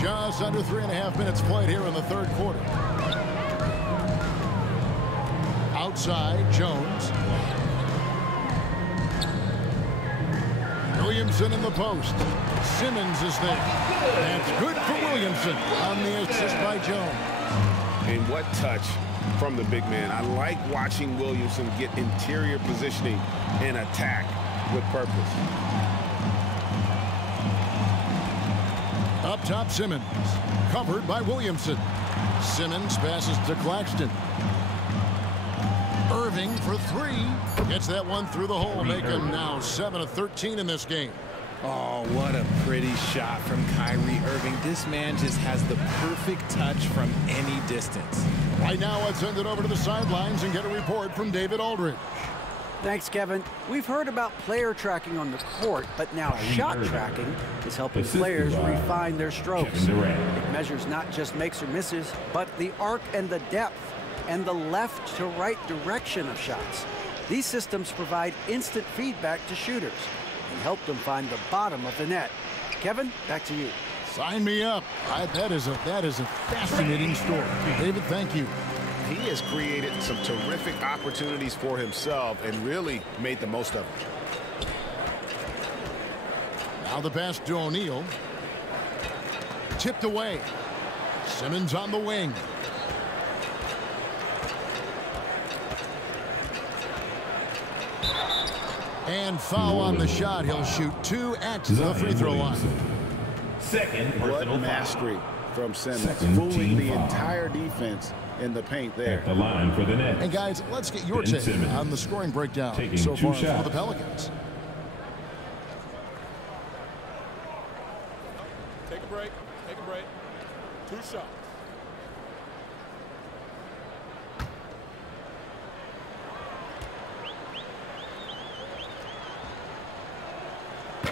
Just under 3.5 minutes played here in the third quarter. Outside, Jones. Williamson in the post. Simmons is there. That's good for Williamson on the assist by Jones. And what touch from the big man. I like watching Williamson get interior positioning and attack with purpose. Up top, Simmons. Covered by Williamson. Simmons passes to Claxton. Irving for three. Gets that one through the hole, making now 7 of 13 in this game. Oh, what a pretty shot from Kyrie Irving. This man just has the perfect touch from any distance. Right now, let's send it over to the sidelines and get a report from David Aldridge. Thanks, Kevin. We've heard about player tracking on the court, but now shot tracking is helping players refine their strokes. It measures not just makes or misses, but the arc and the depth and the left to right direction of shots. These systems provide instant feedback to shooters and help them find the bottom of the net. Kevin, back to you. Sign me up. That is a fascinating story. David, thank you. He has created some terrific opportunities for himself and really made the most of them. Now the pass to O'Neal. Tipped away. Simmons on the wing. And foul on the shot. He'll shoot 2 at the free throw line. Second personal foul. Mastery from Simmons, fooling the entire defense in the paint there. At the line for the Nets. And guys, let's get your take on the scoring breakdown so far for the Pelicans. Take a break. Take a break. 2 shots.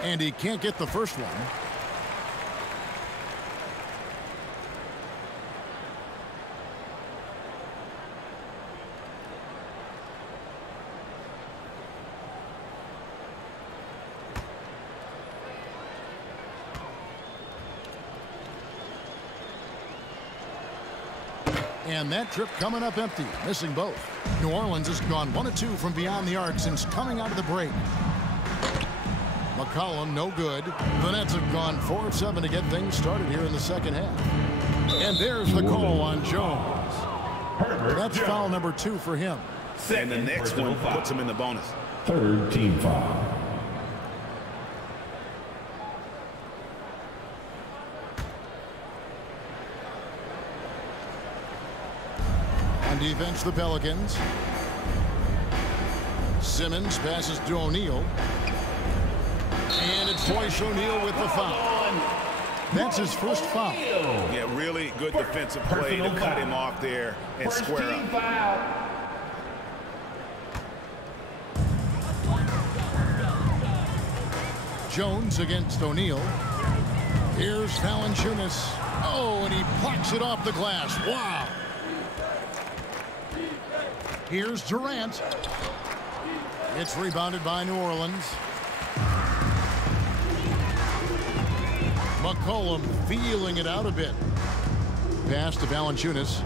And he can't get the first one. And that trip coming up empty, missing both. New Orleans has gone 1 of 2 from beyond the arc since coming out of the break. McCollum, no good. The Nets have gone 4 of 7 to get things started here in the second half. And there's the call on Jones. That's foul number 2 for him. And the next one puts him in the bonus. Third team foul. On defense, the Pelicans. Simmons passes to O'Neal. And it's Royce O'Neal with the foul. That's his first foul. Yeah, really good defensive play to cut him off there and square up. Jones against O'Neal. Here's Valanciunas. Oh, and he blocks it off the glass. Wow. Here's Durant. It's rebounded by New Orleans. McCollum feeling it out a bit. Pass to Valanciunas.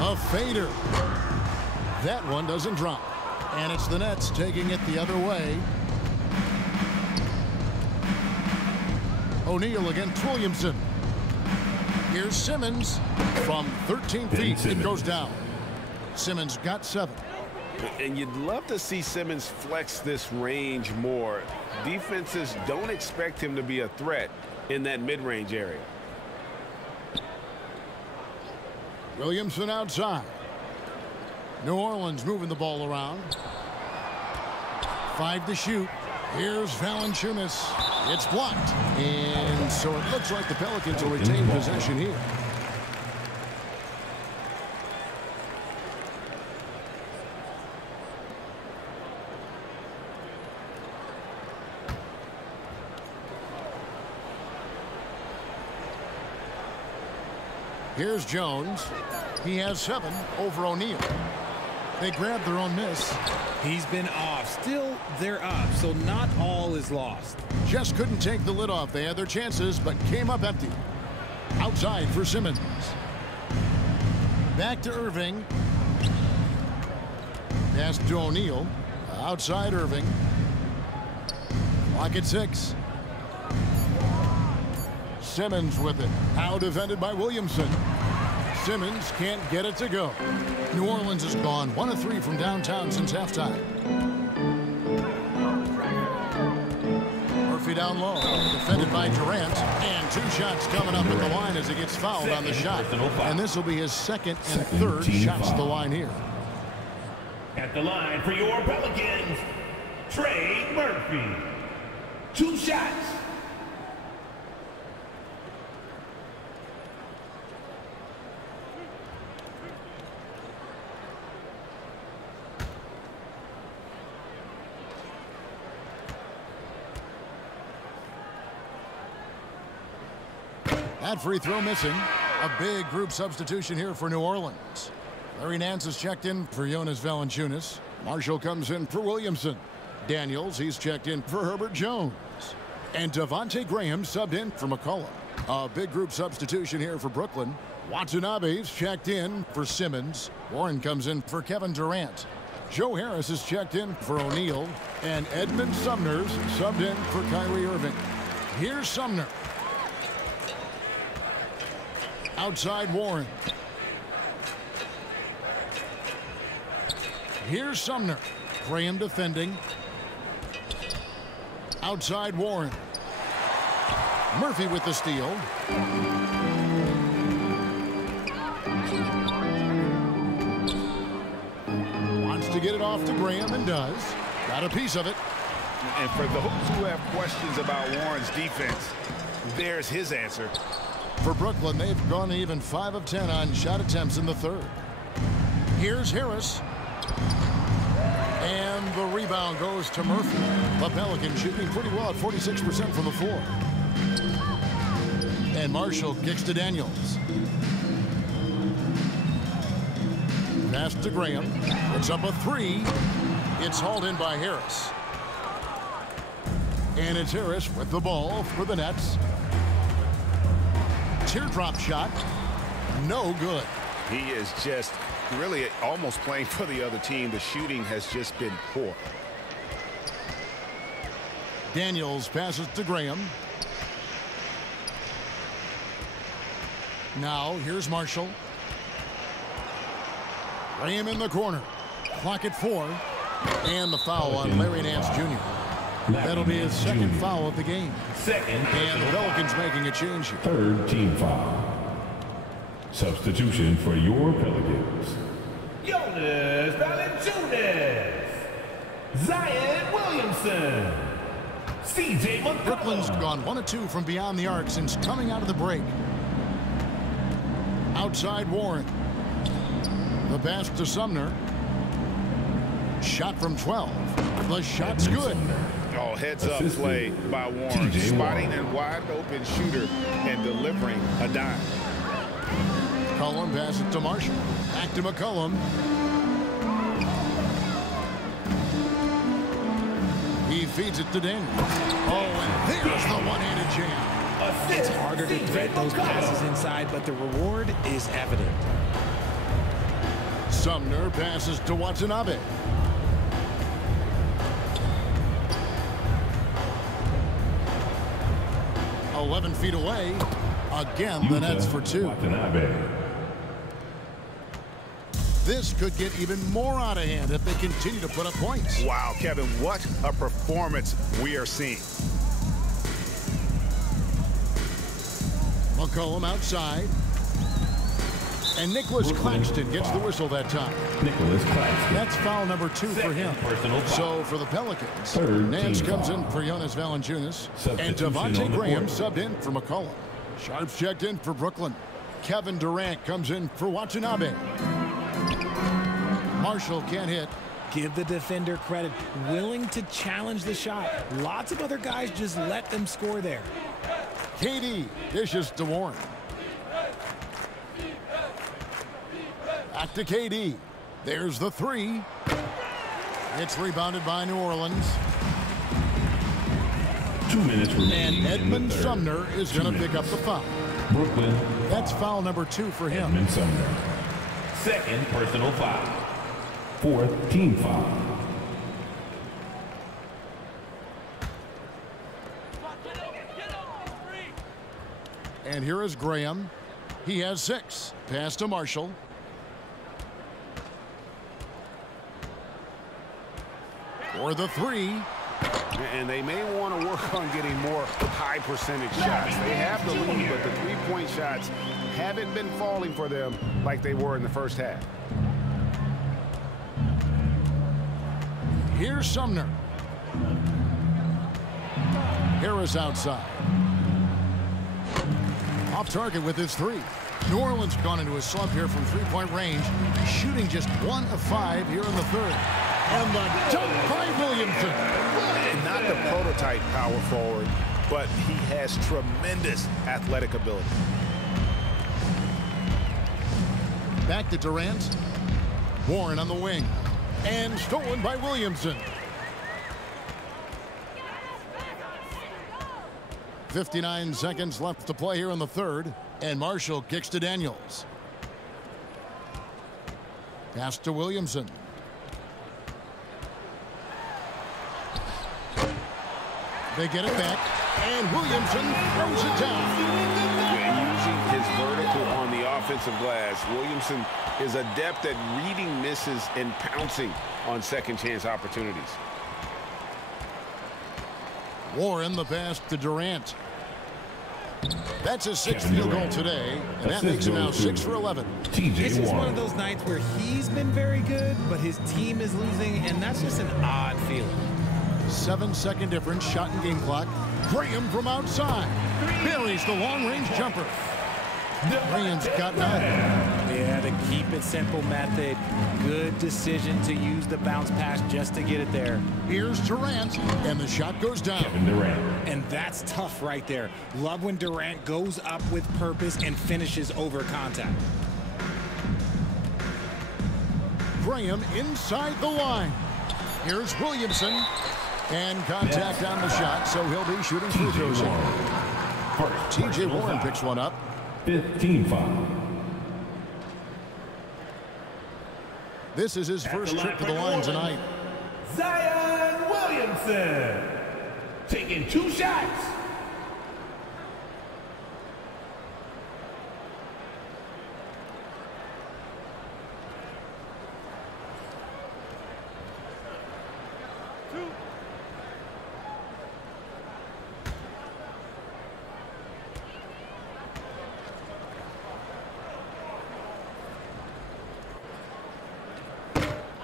A fader. That one doesn't drop. And it's the Nets taking it the other way. O'Neal against Williamson. Here's Simmons. From 13 feet, it goes down. Simmons got 7. And you'd love to see Simmons flex this range more. Defenses don't expect him to be a threat in that mid-range area. Williamson outside. New Orleans moving the ball around. 5 to shoot. Here's Valanciunas. It's blocked. And so it looks like the Pelicans will retain possession here. Here's Jones. He has 7 over O'Neal. They grabbed their own miss. He's been off. Still, they're up, so not all is lost. Just couldn't take the lid off. They had their chances, but came up empty. Outside for Simmons. Back to Irving. Pass to O'Neal. Outside Irving. Clock at 6. Simmons with it. Now defended by Williamson. Simmons can't get it to go. New Orleans has gone 1 of 3 from downtown since halftime. Murphy down low. Defended by Durant. And 2 shots coming up at the line as he gets fouled on the shot. And this will be his second and third shots at the line here. At the line for your Pelicans, Trey Murphy. 2 shots. That free throw missing. A big group substitution here for New Orleans. Larry Nance has checked in for Jonas Valanciunas. Marshall comes in for Williamson. Daniels, he's checked in for Herbert Jones. And Devontae Graham subbed in for McCollum. A big group substitution here for Brooklyn. Watanabe's checked in for Simmons. Warren comes in for Kevin Durant. Joe Harris is checked in for O'Neal. And Edmund Sumner's subbed in for Kyrie Irving. Here's Sumner. Outside Warren. Here's Sumner. Graham defending. Outside Warren. Murphy with the steal. Wants to get it off to Graham and does. Got a piece of it. And for those who have questions about Warren's defense, there's his answer. For Brooklyn, they've gone even 5 of 10 on shot attempts in the third. Here's Harris. And the rebound goes to Murphy. The Pelicans shooting pretty well at 46% from the floor. And Marshall kicks to Daniels. Pass to Graham. It's up a 3. It's hauled in by Harris. And it's Harris with the ball for the Nets. Teardrop shot. No good. He is just really almost playing for the other team. The shooting has just been poor. Daniels passes to Graham. Now here's Marshall. Graham in the corner. Clock at 4. And the foul on Larry Nance Jr. That'll be his second foul of the game. And the Pelicans making a change here. Third team foul. Substitution for your Pelicans. Jonas Valanciunas. Zion Williamson. CJ McCollum. Brooklyn's gone 1 of 2 from beyond the arc since coming out of the break. Outside Warren. The pass to Sumner. Shot from 12. The shot's good. Oh, heads-up play by Warren. Spotting a wide open shooter and delivering a dime. McCollum passes to Marshall. Back to McCollum. He feeds it to Daniels. Oh, and there's the one-handed jam. It's harder to thread those passes inside, but the reward is evident. Sumner passes to Watanabe. .11 feet away. Again, the Nets for 2. This could get even more out of hand if they continue to put up points. Wow, Kevin, what a performance we are seeing. McCollum outside. And Nicholas Claxton gets the whistle that time. Nicholas Claxton. That's foul number 2 for him. So for the Pelicans, Nance comes in for Jonas Valanciunas. And Devontae Graham subbed in for McCollum. Sharps checked in for Brooklyn. Kevin Durant comes in for Watanabe. Marshall can't hit. Give the defender credit. Willing to challenge the shot. Lots of other guys just let them score there. KD dishes to Warren. Back to KD. There's the three. It's rebounded by New Orleans. 2 minutes remaining. And Edmund Sumner is going to pick up the foul. Brooklyn. That's foul number 2 for him. Edmund Sumner. Second personal foul. Fourth team foul. And here is Graham. He has 6. Pass to Marshall. For the three. And they may want to work on getting more high percentage shots. They have the lead, but the three-point shots haven't been falling for them like they were in the first half. Here's Sumner. Harris outside. Off target with his 3. New Orleans gone into a slump here from three-point range, shooting just 1 of 5 here in the third. And the dunk by Williamson. Not the prototype power forward, but he has tremendous athletic ability. Back to Durant. Warren on the wing. And stolen by Williamson. 59 seconds left to play here in the third. And Marshall kicks to Daniels. Pass to Williamson. They get it back, and Williamson throws it down. Yeah, using his vertical on the offensive glass, Williamson is adept at reading misses and pouncing on second chance opportunities. Warren the pass to Durant. That's his 6th field goal today, and that makes him now 6 for 11. This is one of those nights where he's been very good, but his team is losing, and that's just an odd feeling. 7-second difference, shot and game clock. Graham from outside. Buries the long-range jumper. Graham's got 9. Yeah, the keep it simple method. Good decision to use the bounce pass just to get it there. Here's Durant, and the shot goes down. Durant. And that's tough right there. Love when Durant goes up with purpose and finishes over contact. Graham inside the line. Here's Williamson. And contact on the shot, so he'll be shooting free throws here. T.J. Warren picks one up. 15 foul. This is his first trip to the line tonight. Zion Williamson taking 2 shots.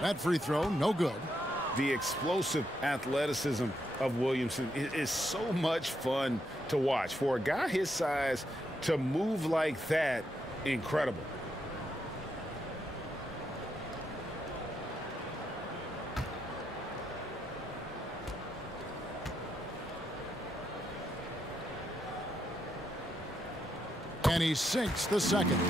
That free throw, no good. The explosive athleticism of Williamson is so much fun to watch. For a guy his size to move like that, incredible. And he sinks the second.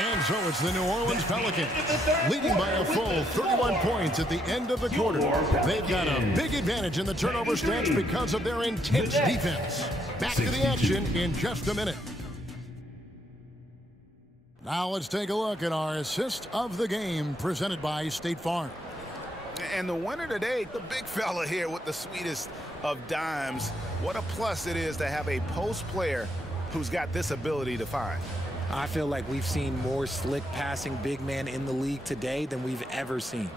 And so it's the New Orleans Pelicans, leading by a full 31 points at the end of the quarter. They've got a big advantage in the turnover stats because of their intense defense. Back to the action in just a minute. Now let's take a look at our assist of the game presented by State Farm. And the winner today, the big fella here with the sweetest of dimes. What a plus it is to have a post player who's got this ability to find. I feel like we've seen more slick passing big man in the league today than we've ever seen.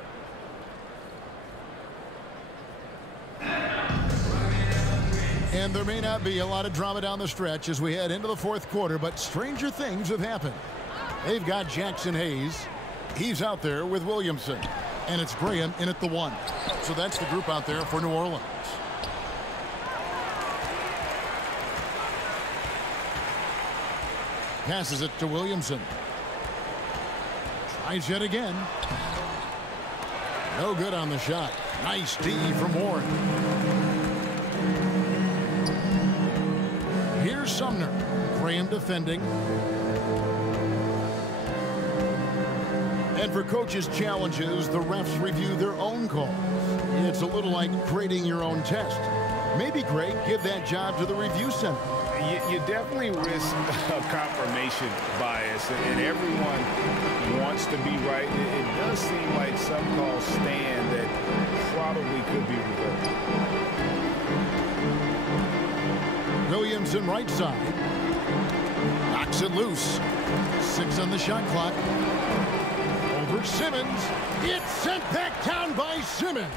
And there may not be a lot of drama down the stretch as we head into the fourth quarter, but stranger things have happened. They've got Jackson Hayes. He's out there with Williamson. And it's Graham in at the 1. So that's the group out there for New Orleans. Passes it to Williamson. Tries yet again. No good on the shot. Nice D from Warren. Here's Here's Sumner. Graham defending. And for coaches' challenges, the refs review their own calls. It's a little like grading your own test. Maybe, Greg, give that job to the review center. You definitely risk a confirmation bias, and everyone wants to be right. It does seem like some calls stand that probably could be reversed. Williamson right side. Knocks it loose. 6 on the shot clock. Over Simmons. It's sent back down by Simmons.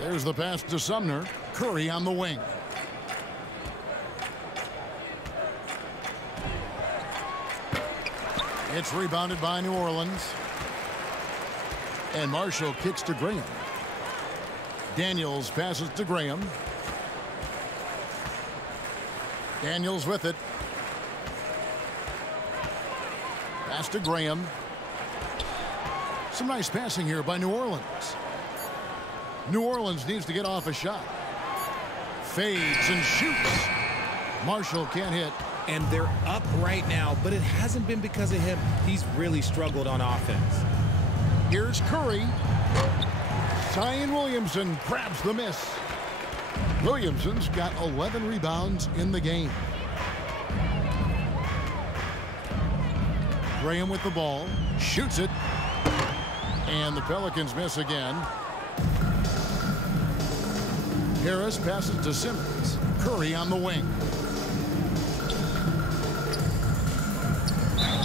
There's the pass to Sumner. Curry on the wing. It's rebounded by New Orleans. And Marshall kicks to Graham. Daniels passes to Graham. Daniels with it. Pass to Graham. Some nice passing here by New Orleans. New Orleans needs to get off a shot. Fades and shoots. Marshall can't hit. And they're up right now, but it hasn't been because of him. He's really struggled on offense. Here's Curry. Zion Williamson grabs the miss. Williamson's got 11 rebounds in the game. Graham with the ball. Shoots it. And the Pelicans miss again. Harris passes to Simmons. Curry on the wing.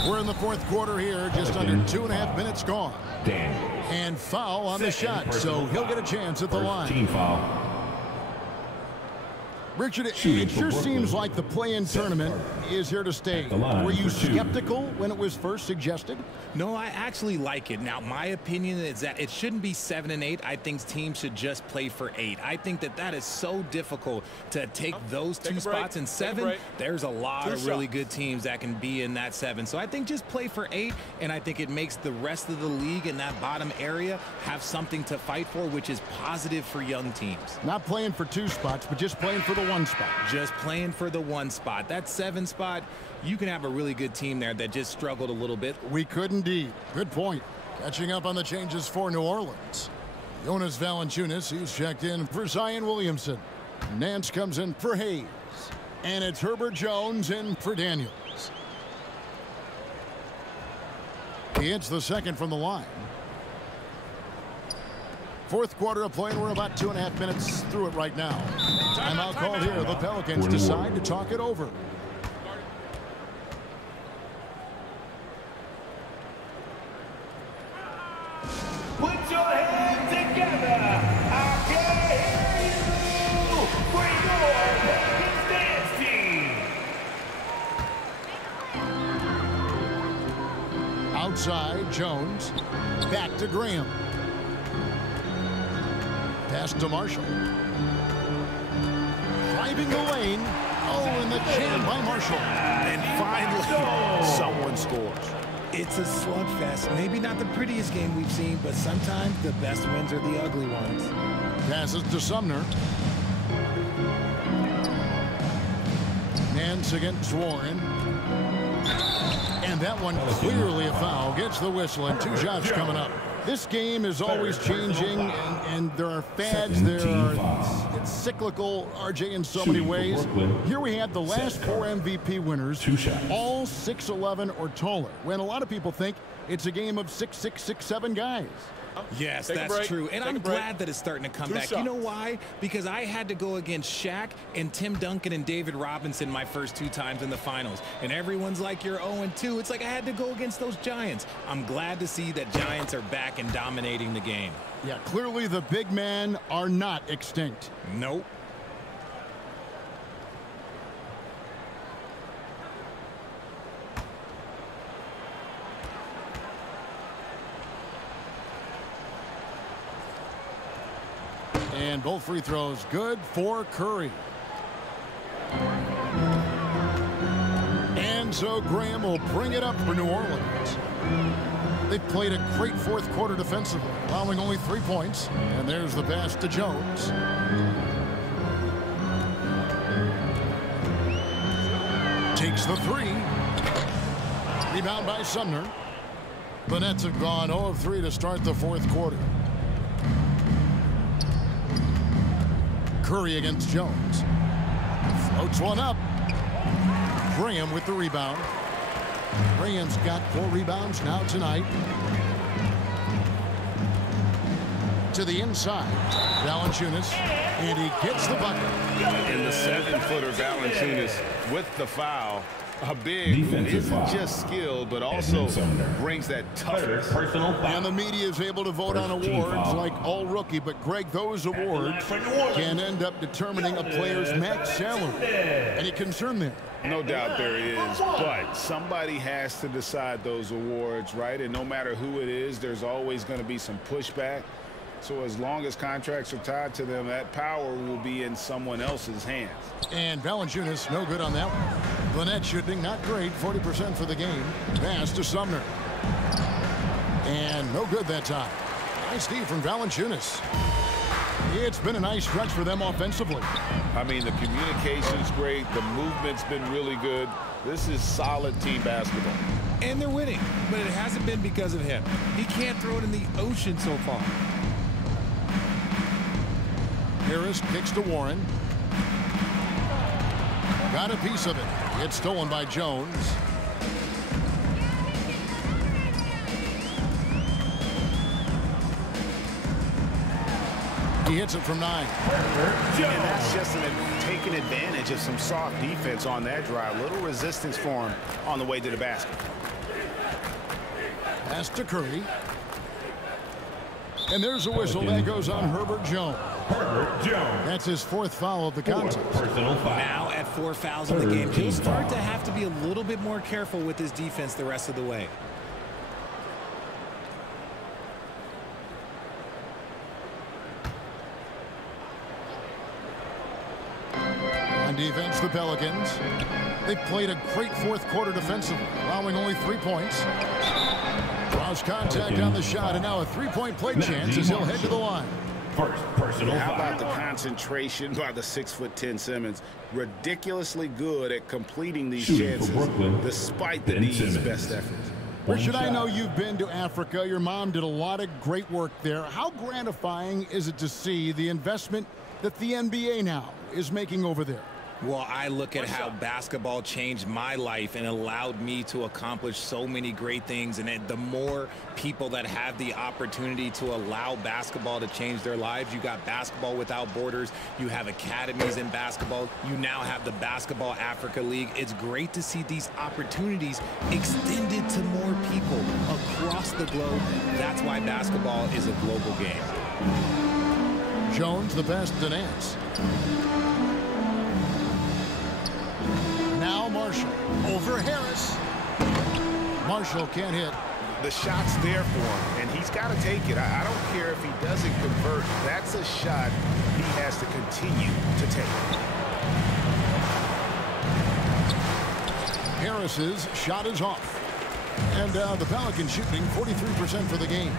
We're in the fourth quarter here, just under 2.5 minutes gone. And foul on the shot, so he'll get a chance at the line. Team foul. Richard, it sure seems like the play-in tournament is here to stay. Were you skeptical when it was first suggested? No, I actually like it. Now, my opinion is that it shouldn't be 7 and 8. I think teams should just play for 8. I think that is so difficult to take those two spots. In 7, there's a lot of really good teams that can be in that 7. So I think just play for 8, and I think it makes the rest of the league in that bottom area have something to fight for, which is positive for young teams. Not playing for 2 spots, but just playing for the 1 spot. Just playing for the 1 spot. That 7 spot, you can have a really good team there that just struggled a little bit. We could indeed. Good point. Catching up on the changes for New Orleans. Jonas Valanciunas, he's checked in for Zion Williamson. Nance comes in for Hayes. And it's Herbert Jones in for Daniels. He hits the second from the line. Fourth quarter of play, and we're about 2.5 minutes through it right now. Timeout called here. The Pelicans decide to talk it over. Put your hands together. I can hear you for your Pelicans dance team. Outside, Jones. Back to Graham. Pass to Marshall. Driving the lane. Oh, and the jam by Marshall. And finally, someone scores. It's a slugfest. Maybe not the prettiest game we've seen, but sometimes the best wins are the ugly ones. Passes to Sumner. Nance against Warren. And that one clearly a foul. Gets the whistle, and 2 shots coming up. This game is always changing, and there are fads. It's cyclical, RJ, in so many ways. Here we have the last 4 MVP winners, all 6'11" or taller, when a lot of people think it's a game of 6'6", 6'7" guys. Yes, that's true. And I'm glad that it's starting to come back. You know why? Because I had to go against Shaq and Tim Duncan and David Robinson my first 2 times in the finals. And everyone's like, you're 0-2. It's like I had to go against those Giants. I'm glad to see that Giants are back and dominating the game. Yeah, clearly the big men are not extinct. Nope. And both free throws good for Curry. And so Graham will bring it up for New Orleans. They played a great fourth quarter defensively, allowing only 3 points. And there's the pass to Jones. Takes the three. Rebound by Sumner. The Nets have gone 0 of 3 to start the fourth quarter. Curry against Jones. Floats one up. Graham with the rebound. Graham's got 4 rebounds now tonight. To the inside. Valanciunas. And he gets the bucket. And the 7-footer Valanciunas with the foul. A big who isn't just skilled, but also brings that toughness. And the media is able to vote on awards like All Rookie, but Greg, those awards can end up determining a player's max salary. Any concern there? No doubt there is, but somebody has to decide those awards, right? And no matter who it is, there's always going to be some pushback. So as long as contracts are tied to them, that power will be in someone else's hands. And Valanciunas, no good on that one. The net shooting, not great, 40% for the game. Pass to Sumner. And no good that time. Nice D from Valanciunas. It's been a nice stretch for them offensively. I mean, the communication's great. The movement's been really good. This is solid team basketball. And they're winning, but it hasn't been because of him. He can't throw it in the ocean so far. Harris kicks to Warren. Got a piece of it. It's stolen by Jones. He hits it from 9. And that's just taking advantage of some soft defense on that drive. Little resistance for him on the way to the basket. Pass to Curry. And there's a whistle that goes on Herbert Jones. That's his 4th foul of the contest. Now at 4 fouls in the game, he'll start to have to be a little bit more careful with his defense the rest of the way. On defense, the Pelicans. They've played a great fourth quarter defensively, allowing only 3 points. Draws contact on the shot, and now a 3-point play chance as he'll head to the line. How about the concentration by the 6'10" Simmons? Ridiculously good at completing these chances despite the D's best efforts. Richard, I know you've been to Africa. Your mom did a lot of great work there. How gratifying is it to see the investment that the NBA now is making over there? Well, I look at how basketball changed my life and allowed me to accomplish so many great things. And the more people that have the opportunity to allow basketball to change their lives, you got Basketball Without Borders, you have academies in basketball, you now have the Basketball Africa League. It's great to see these opportunities extended to more people across the globe. That's why basketball is a global game. Jones, the best to Nance. Now Marshall over Harris. Marshall can't hit. The shot's there for him, and he's got to take it. I don't care if he doesn't convert. That's a shot he has to continue to take. Harris's shot is off. And the Pelicans shooting 43% for the game.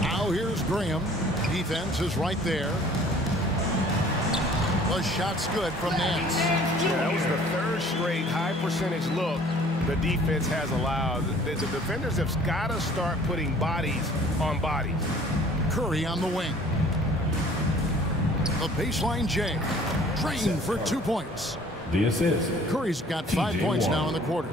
Now here's Graham. Defense is right there. The shot's good from Nance. Yeah, that was the 3rd straight high percentage look the defense has allowed. The defenders have got to start putting bodies on bodies. Curry on the wing. The baseline J. Drained for 2 points. The assist. Curry's got 5 points now in the quarter.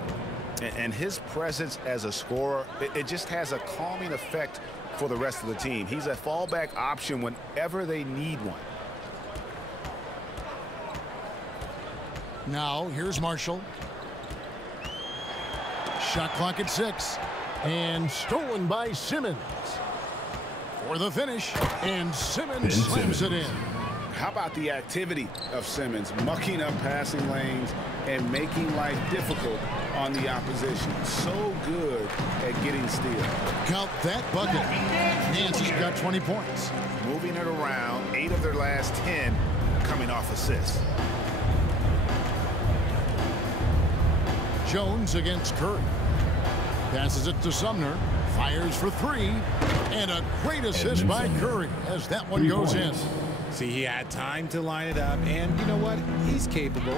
And his presence as a scorer, it just has a calming effect for the rest of the team. He's a fallback option whenever they need one. Now, here's Marshall. Shot clock at 6. And stolen by Simmons. For the finish. And Simmons slams it in. How about the activity of Simmons, mucking up passing lanes and making life difficult on the opposition? So good at getting steals. Count that bucket. Nance has got 20 points. Moving it around, 8 of their last 10 coming off assists. Jones against Curry. Passes it to Sumner. Fires for 3. And a great assist by Curry as that one goes in. See, he had time to line it up, and you know what? He's capable.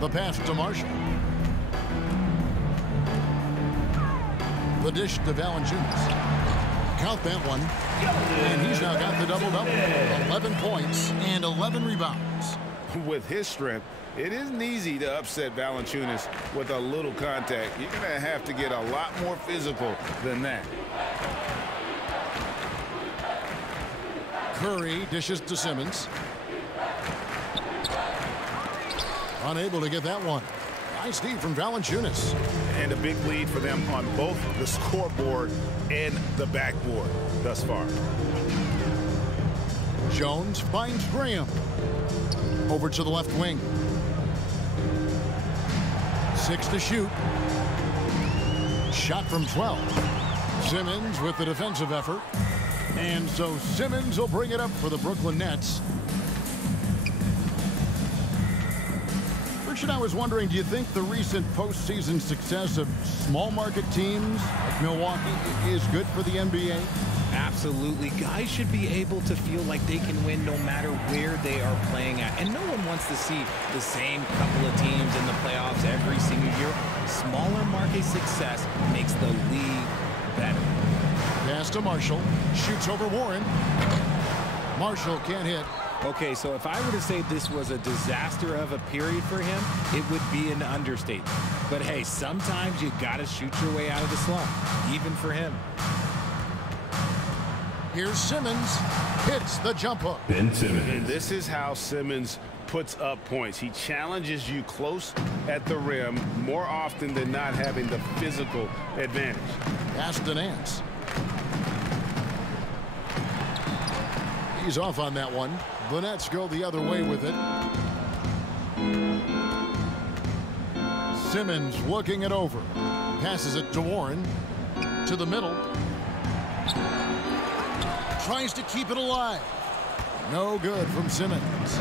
The pass to Marshall. The dish to Valanciunas. Count that one. And he's now got the double-double. 11 points and 11 rebounds. With his strength, it isn't easy to upset Valanciunas with a little contact. You're going to have to get a lot more physical than that. Curry dishes to Simmons. Unable to get that one. Nice D from Valanciunas. And a big lead for them on both the scoreboard and the backboard thus far. Jones finds Graham. Over to the left wing. 6 to shoot. Shot from 12. Simmons with the defensive effort. And so Simmons will bring it up for the Brooklyn Nets. Richard, I was wondering, do you think the recent postseason success of small market teams like Milwaukee is good for the NBA? Absolutely. Guys should be able to feel like they can win no matter where they are playing at. And no one wants to see the same couple of teams in the playoffs every single year. Smaller market success makes the league better. Pass to Marshall. Shoots over Warren. Marshall can't hit. Okay, so if I were to say this was a disaster of a period for him, it would be an understatement. But hey, sometimes you got to shoot your way out of the slump, even for him. Here's Simmons. Hits the jump hook. Ben Simmons. And this is how Simmons puts up points. He challenges you close at the rim more often than not, having the physical advantage. Pass to Nance. He's off on that one. The Nets go the other way with it. Simmons looking it over. Passes it to Warren. To the middle. Tries to keep it alive. No good from Simmons.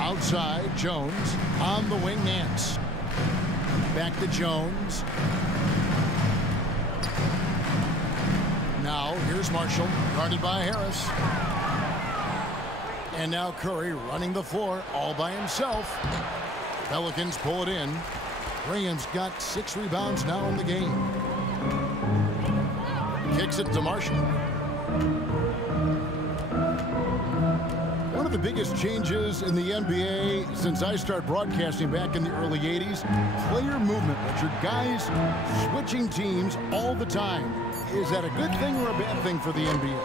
Outside, Jones. On the wing, Nance. Back to Jones. Now, here's Marshall, guarded by Harris. And now Curry running the floor all by himself. Pelicans pull it in. Graham's got 6 rebounds now in the game. Kicks it to Marshall. One of the biggest changes in the NBA since I started broadcasting back in the early 80s, player movement, Richard. Guys switching teams all the time. Is that a good thing or a bad thing for the NBA?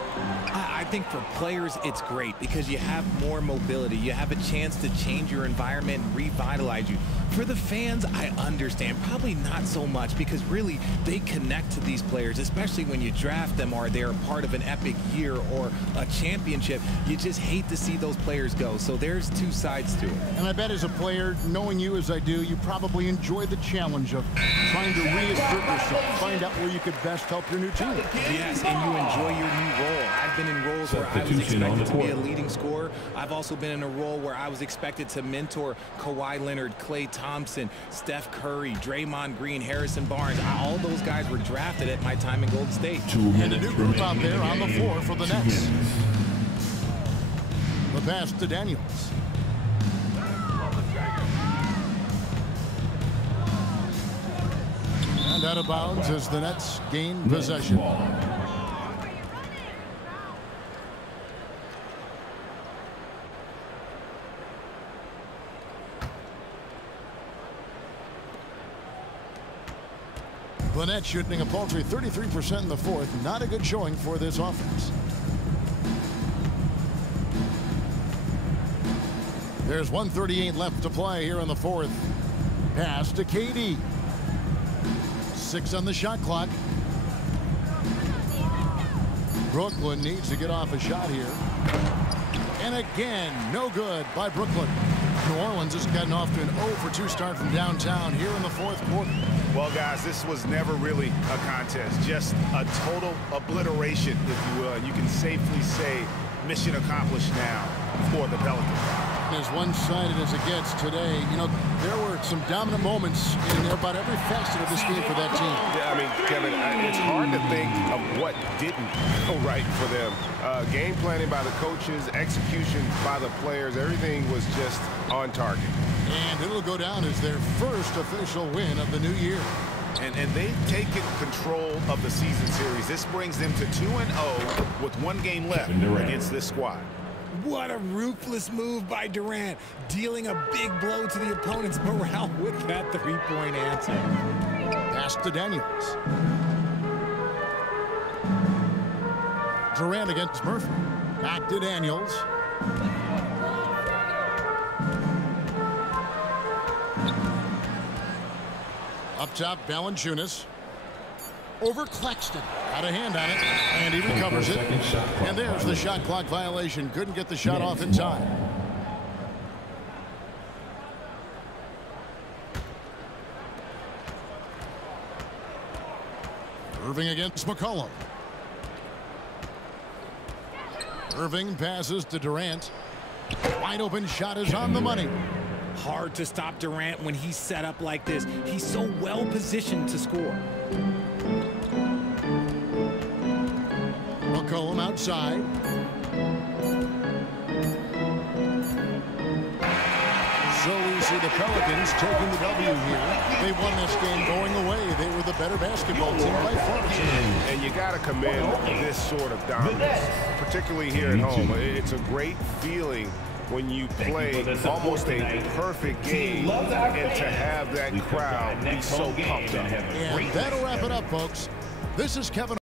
I think for players, it's great because you have more mobility. You have a chance to change your environment and revitalize you. For the fans, I understand. Probably not so much because really they connect to these players, especially when you draft them or they're part of an epic year or a championship. You just hate to see those players go. So there's 2 sides to it. And I bet as a player, knowing you as I do, you probably enjoy the challenge of trying to reassert yourself, find out where you could best help your new team. Yes, and you enjoy your new role. I've been in roles where I was expected to be a leading scorer. I've also been in a role where I was expected to mentor Kawhi Leonard, Klay Thompson, Steph Curry, Draymond Green, Harrison Barnes. All those guys were drafted at my time in Golden State. 2 minutes and a new group out there on the floor for the Nets. The pass to Daniels. And out of bounds as the Nets gain possession. The Nets shooting a paltry 33% in the 4th. Not a good showing for this offense. There's 1:38 left to play here in the 4th. Pass to KD. 6 on the shot clock. Brooklyn needs to get off a shot here. And again, no good by Brooklyn. New Orleans has gotten off to an 0-for-2 start from downtown here in the 4th quarter. Well, guys, this was never really a contest, just a total obliteration, if you will. And you can safely say mission accomplished now for the Pelicans. As one-sided as it gets today, you know, there were some dominant moments in about every facet of this game for that team. Yeah, I mean, Kevin, it's hard to think of what didn't go right for them. Game planning by the coaches, execution by the players, everything was just on target. And it'll go down as their first official win of the new year. And they've taken control of the season series. This brings them to 2-0 with 1 game left against this squad. What a ruthless move by Durant, dealing a big blow to the opponent's morale with that three-point answer. Pass to Daniels. Durant against Murphy. Back to Daniels. Up top, Valanciunas. Over Claxton. Got a hand on it, and he recovers it. And there's the shot clock violation. Couldn't get the shot off in time. Irving against McCollum. Irving passes to Durant. Wide open shot is on the money. Hard to stop Durant when he's set up like this. He's so well positioned to score. McCollum outside. So we see the Pelicans taking the W here. They won this game going away. They were the better basketball team by far. And you got to commend this sort of dominance, particularly here at home. It's a great feeling when you play almost a perfect game and to have that crowd be so pumped up. And that'll wrap it up, folks. This is Kevin